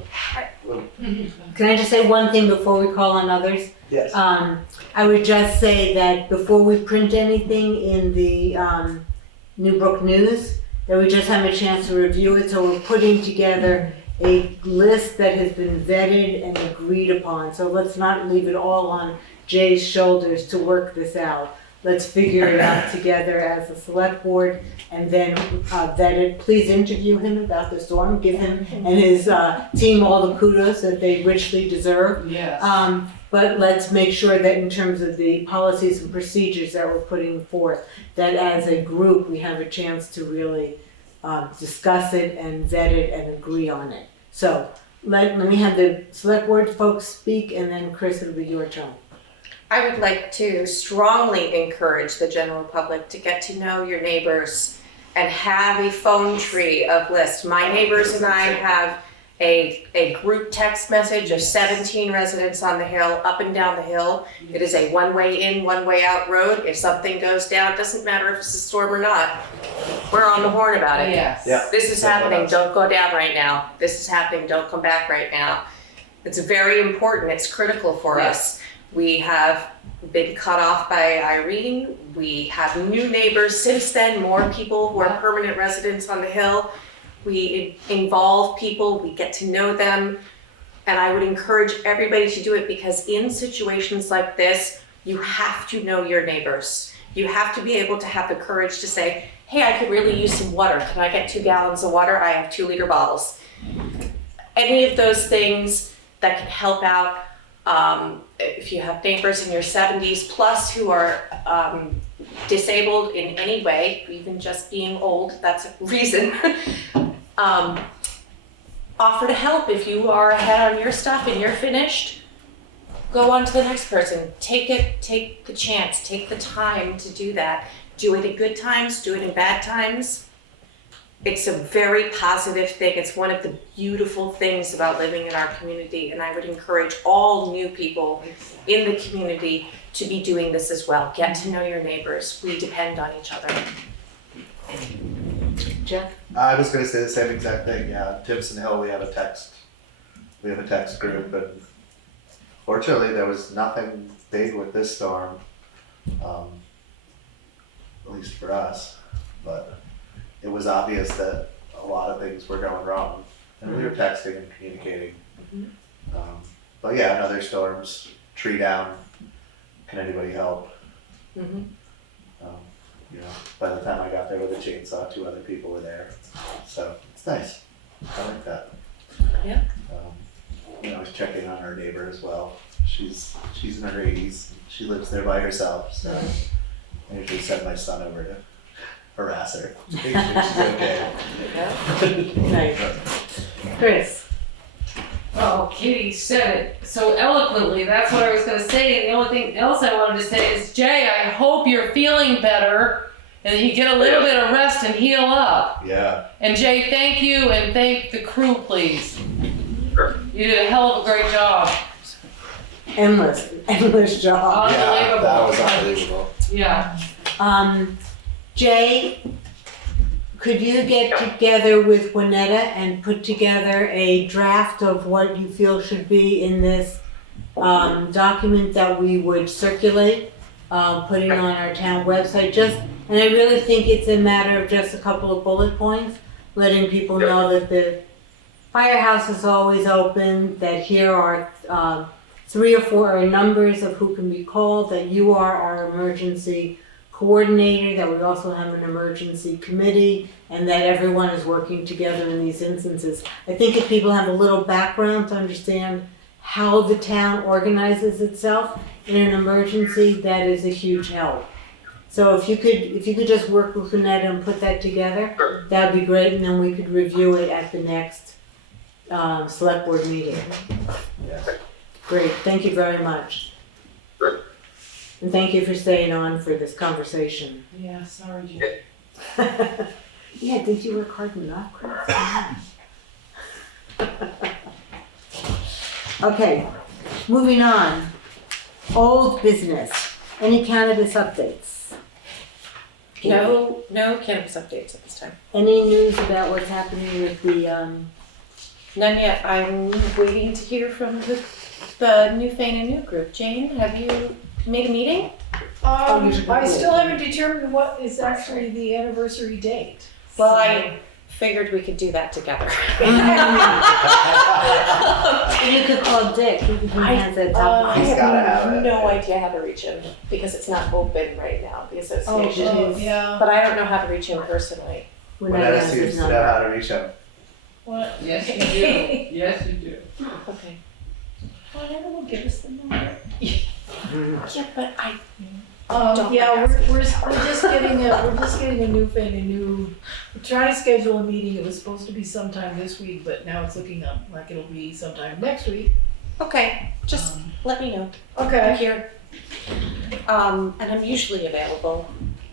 Can I just say one thing before we call on others? yes. I would just say that before we print anything in the Newbrook News, that we just have a chance to review it. So we're putting together a list that has been vetted and agreed upon. So let's not leave it all on Jay's shoulders to work this out. Let's figure it out together as a select board and then vet it. Please interview him about the storm. Give him and his team all the kudos that they richly deserve. Yes. But let's make sure that in terms of the policies and procedures that we're putting forth, that as a group, we have a chance to really discuss it and vet it and agree on it. So let me have the select board folks speak, and then Chris, it'll be your turn. I would like to strongly encourage the general public to get to know your neighbors and have a phone tree of lists. My neighbors and I have a group text message of 17 residents on the hill, up and down the hill. It is a one-way in, one-way out road. If something goes down, it doesn't matter if it's a storm or not. We're on the horn about it. Yes. Yeah. This is happening, don't go down right now. This is happening, don't come back right now. It's very important, it's critical for us. We have been cut off by Irene. We have new neighbors since then, more people who are permanent residents on the hill. We involve people, we get to know them, and I would encourage everybody to do it because in situations like this, you have to know your neighbors. You have to be able to have the courage to say, hey, I could really use some water. Can I get 2 gallons of water? I have 2-liter bottles. Any of those things that can help out. If you have neighbors in your 70s plus who are disabled in any way, even just being old, that's a reason. Offer to help. If you are ahead on your stuff and you're finished, go on to the next person. Take the chance, take the time to do that. Do it at good times, do it in bad times. It's a very positive thing. It's one of the beautiful things about living in our community, and I would encourage all new people in the community to be doing this as well. Get to know your neighbors. We depend on each other. Jeff? I was gonna say the same exact thing, yeah. Timpson Hill, we have a text group, and fortunately there was nothing big with this storm, at least for us, but it was obvious that a lot of things were going wrong, and we were texting and communicating. But yeah, in other storms, tree down, can anybody help? You know, by the time I got there with a chainsaw, 2 other people were there, so it's nice. I like that. Yeah. You know, I was checking on our neighbor as well. She's in her 80s. She lives there by herself, so I usually send my son over to harass her. Make sure she's okay. Nice. Chris? Oh, Kitty said it so eloquently. That's what I was going to say. And the only thing else I wanted to say is, Jay, I hope you're feeling better and that you get a little bit of rest and heal up. Yeah. And Jay, thank you, and thank the crew, please. Sure. You did a hell of a great job. Endless job. Yeah, that was unbelievable. Yeah. Jay, could you get together with Juanetta and put together a draft of what you feel should be in this document that we would circulate, putting on our town website? And I really think it's a matter of just a couple of bullet points, letting people know that the firehouse is always open, that here are 3 or 4 numbers of who can be called, that you are our emergency coordinator, that we also have an emergency committee, and that everyone is working together in these instances. I think if people have a little background to understand how the town organizes itself in an emergency, that is a huge help. So if you could just work with Juanetta and put that together, that'd be great, and then we could review it at the next select board meeting. Yeah. Great, thank you very much. Sure. And thank you for staying on for this conversation. Yeah, sorry, Jay. Yeah, did you work hard enough, Chris? Okay, moving on. Old business. Any cannabis updates? No cannabis updates at this time. Any news about what's happening with the, None yet. I'm waiting to hear from the Newfane and New group. Jane, have you made a meeting? I still haven't determined what is actually the anniversary date. Well, I figured we could do that together. you could call Dick, he has a top. I He's gotta have have it. no idea how to reach him because it's not open right now, the association. Oh, yeah. But I don't know how to reach him personally. Whenever seems to know how to reach him. What? Yes, you do. Yes, you do. Okay. Whatever will give us the number. Yeah, but I. Yeah, we're just getting a new thing, we're trying to schedule a meeting. It was supposed to be sometime this week, but now it's looking up like it'll be sometime next week. Okay, just let me know. Okay. I'm here. And I'm usually available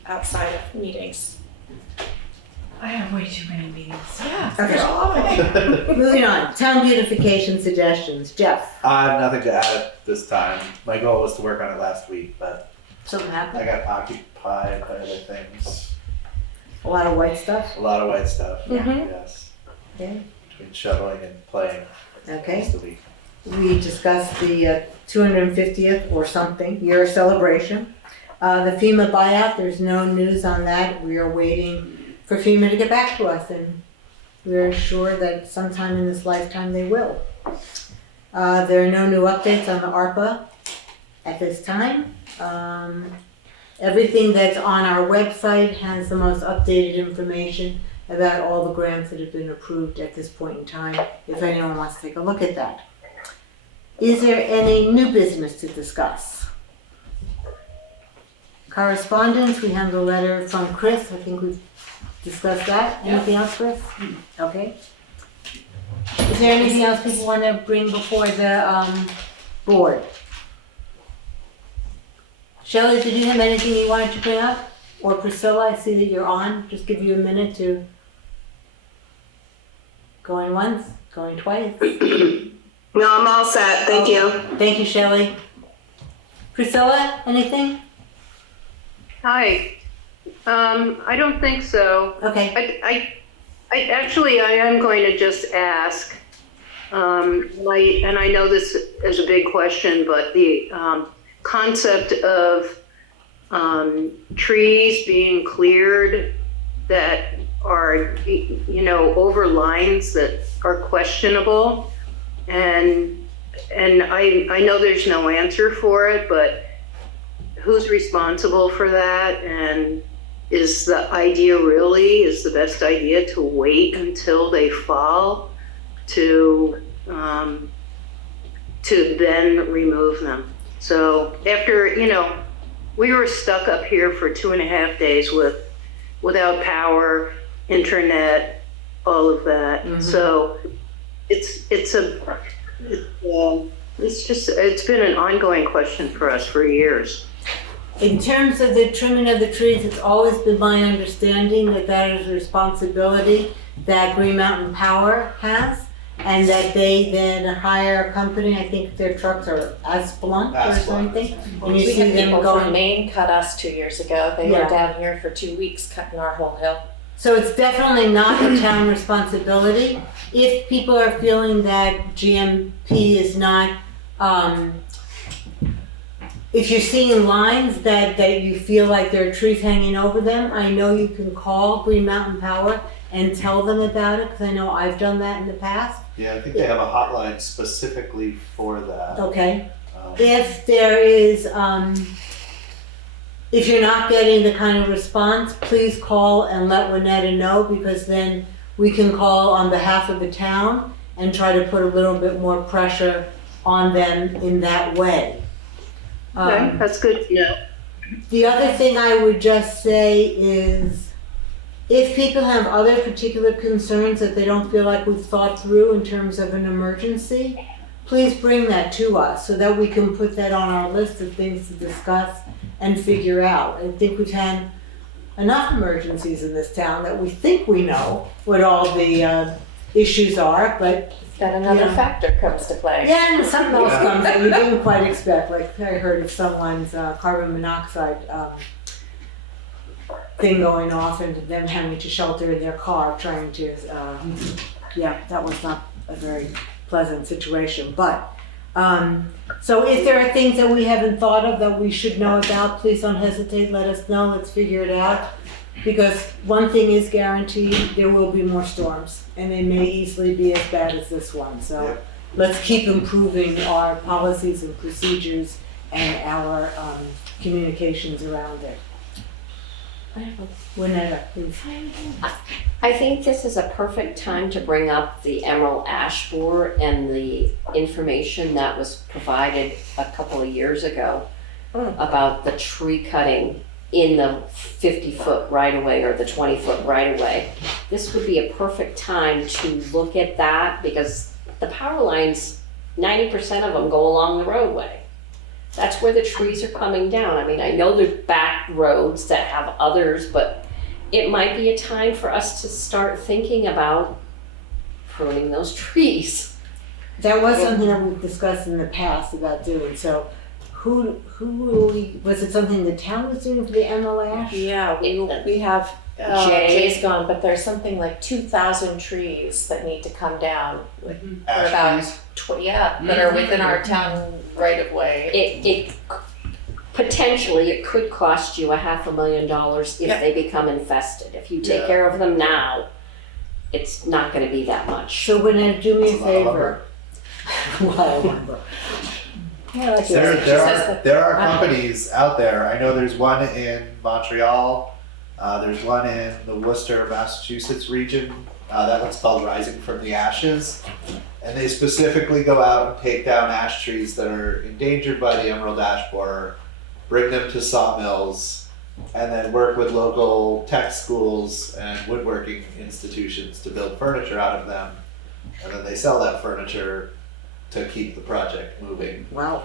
outside of meetings. I have way too many meetings. Yeah. Okay. Moving on, town beautification suggestions, Jeff. I have nothing to add at this time. My goal was to work on it last week, but Something I happened? got occupied by other things. A lot of white stuff? A lot of white stuff, Mhm. yes. Okay. Between shoveling and playing. Okay. Most of the week. We discussed the 250th or something year celebration. The FEMA buyout, there's no news on that. We are waiting for FEMA to get back to us, and we're sure that sometime in this lifetime they will. There are no new updates on the ARPA at this time. Everything that's on our website has the most updated information about all the grants that have been approved at this point in time, if anyone wants to take a look at that. Is there any new business to discuss? Correspondence, we have the letter from Chris. I think we've discussed that. Anything else, Chris? Okay. Is there anything else people want to bring before the board? Shelley, did you have anything you wanted to bring up? Or Priscilla, I see that you're on. Just give you a minute to going once, going twice. No, I'm all set. Thank you. Thank you, Shelley. Priscilla, anything? Hi. I don't think so. Okay. I actually am going to just ask, and I know this is a big question, but the concept of trees being cleared that are, over lines that are questionable. And I know there's no answer for it, but who's responsible for that? And is the best idea to wait until they fall to then remove them? So after, we were stuck up here for 2.5 days without power, internet, all of that. Mm-hmm. So it's been an ongoing question for us for years. In terms of the trimming of the trees, it's always been my understanding that that is a responsibility that Green Mountain Power has, and that they then hire a company. I think their trucks are Asplund or something. And you We see had them people going. from Maine cut us 2 years ago. They Yeah. were down here for 2 weeks cutting our whole hill. So it's definitely not a town responsibility. If people are feeling that GMP is not, if you're seeing lines that you feel like there are trees hanging over them, I know you can call Green Mountain Power and tell them about it, because I know I've done that in the past. Yeah, I think they have a hotline specifically for that. Okay. If there is, if you're not getting the kind of response, please call and let Winetta know, because then we can call on behalf of the town and try to put a little bit more pressure on them in that way. Okay, that's good to know. The other thing I would just say is, if people have other particular concerns that they don't feel like we've thought through in terms of an emergency, please bring that to us so that we can put that on our list of things to discuss and figure out. I think we've had enough emergencies in this town that we think we know what all the issues are, but then another factor comes to play. Yeah, and something else comes that you didn't quite expect. Like I heard of someone's carbon monoxide thing going off and them having to shelter in their car trying to, yeah, that was not a very pleasant situation. But, so if there are things that we haven't thought of that we should know about, please don't hesitate, let us know, let's figure it out. Because one thing is guaranteed, there will be more storms, and they may easily be as bad as this one. So let's keep improving our policies and procedures and our communications around it. Whenever, please. I think this is a perfect time to bring up the emerald ash borer and the information that was provided a couple of years ago about the tree cutting in the 50-foot right-of-way or the 20-foot right-of-way. This would be a perfect time to look at that because the power lines, 90% of them go along the roadway. That's where the trees are coming down. I mean, I know there's back roads that have others, but it might be a time for us to start thinking about pruning those trees. That was something that we've discussed in the past about doing. So who was it something the town was doing for the MLAsh? Yeah, we have, Jay's gone, but there's something like 2,000 trees that need to come down. For about, that are within our town right of way. It potentially, it could cost you $500,000 if they become infested. If you take care of them now, it's not gonna be that much. So when do me a favor. There are companies out there. I know there's one in Montreal. There's one in the Worcester, Massachusetts region. That one's called Rising from the Ashes. And they specifically go out and take down ash trees that are endangered by the emerald ash borer, bring them to sawmills, and then work with local tech schools and woodworking institutions to build furniture out of them. And then they sell that furniture to keep the project moving. Wow.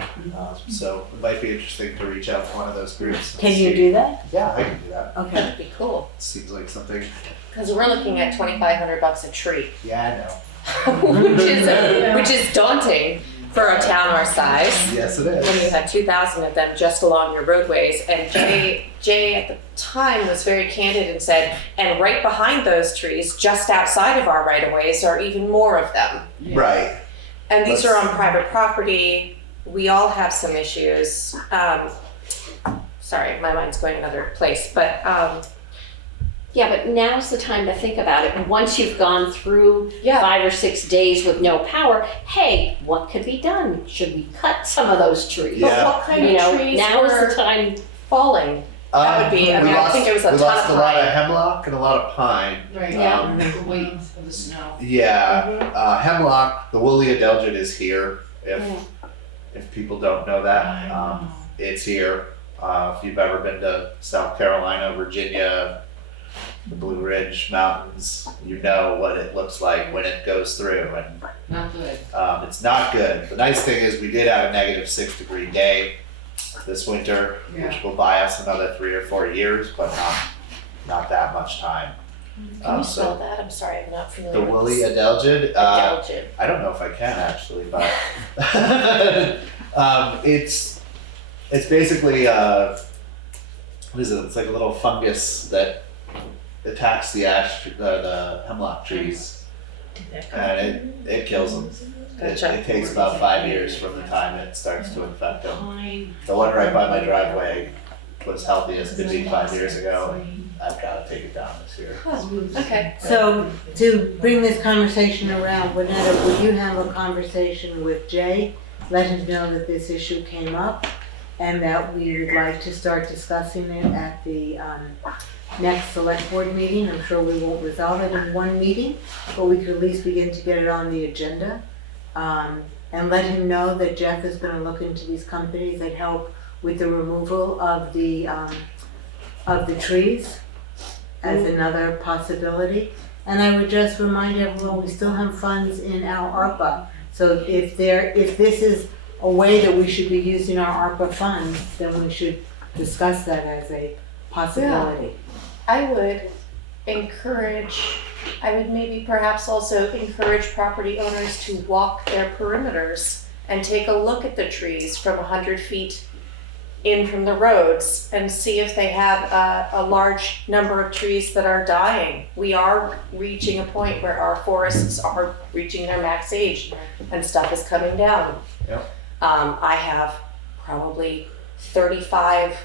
So it might be interesting to reach out to one of those groups. Can you do that? Yeah, I can do that. Okay. That'd be cool. Seems like something. Because we're looking at $2,500 a tree. Yeah, I know. which is daunting for a town our size. Yes, it is. When you had 2,000 of them just along your roadways, and Jay at the time was very candid and said, and right behind those trees, just outside of our right-of-ways, are even more of them. Right. And these are on private property. We all have some issues. Sorry, my mind's going another place, but yeah, but now's the time to think about it. Once you've gone through 5 or 6 days with no power, hey, what could be done? Should we cut some of those trees? But what kind of trees now were is the time falling? That would be, I think it was a ton of pine. We lost a lot of hemlock and a lot of pine. Right, the weight of the snow. Yeah, hemlock, the woolly adelgid is here, if people don't know that. It's here. If you've ever been to South Carolina, Virginia, the Blue Ridge Mountains, you know what it looks like when it goes through. And not good. It's not good. The nice thing is we did have a -6-degree day this winter, which will buy us another 3 or 4 years, but not that much time. Can you spell that? I'm sorry, I'm not familiar The with woolly this. adelgid. Adelgid. I don't know if I can actually, but it's basically what is it? It's like a little fungus that attacks the hemlock trees, and it kills them. It takes about 5 years from the time it starts to infect them. The one right by my driveway was healthy as could be 5 years ago, and I've got to take it down this year. Okay. So to bring this conversation around, Winetta, would you have a conversation with Jay? Let him know that this issue came up and that we would like to start discussing it at the next select board meeting. I'm sure we won't resolve it in one meeting, but we could at least begin to get it on the agenda. And let him know that Jeff is going to look into these companies that help with the removal of the trees as another possibility. And I would just remind everyone, we still have funds in our ARPA. So if this is a way that we should be using our ARPA funds, then we should discuss that as a possibility. I would maybe perhaps also encourage property owners to walk their perimeters and take a look at the trees from 100 feet in from the roads and see if they have a large number of trees that are dying. We are reaching a point where our forests are reaching their max age and stuff is coming down. Yep. I have probably 35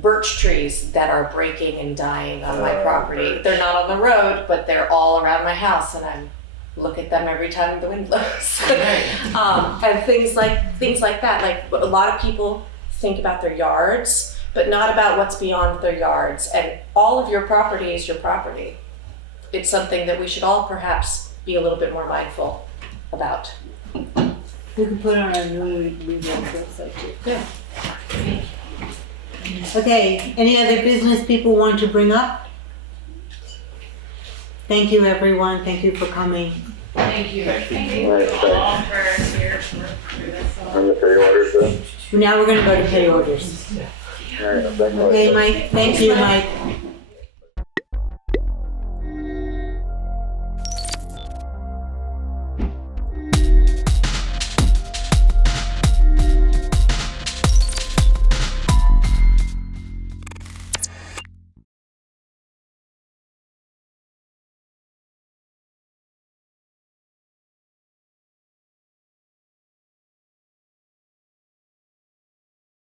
birch trees that are breaking and dying on my property. They're not on the road, but they're all around my house, and I look at them every time the wind blows. And things like that. Like, a lot of people think about their yards, but not about what's beyond their yards. And all of your property is your property. It's something that we should all perhaps be a little bit more mindful about. We can put on our new website too. Yeah. Okay, any other business people want to bring up? Thank you, everyone. Thank you for coming. Thank you. Thank you all for your this. On the pay orders then? Now we're gonna go to pay orders. All right, thank you. Okay, Mike, thank you, Mike.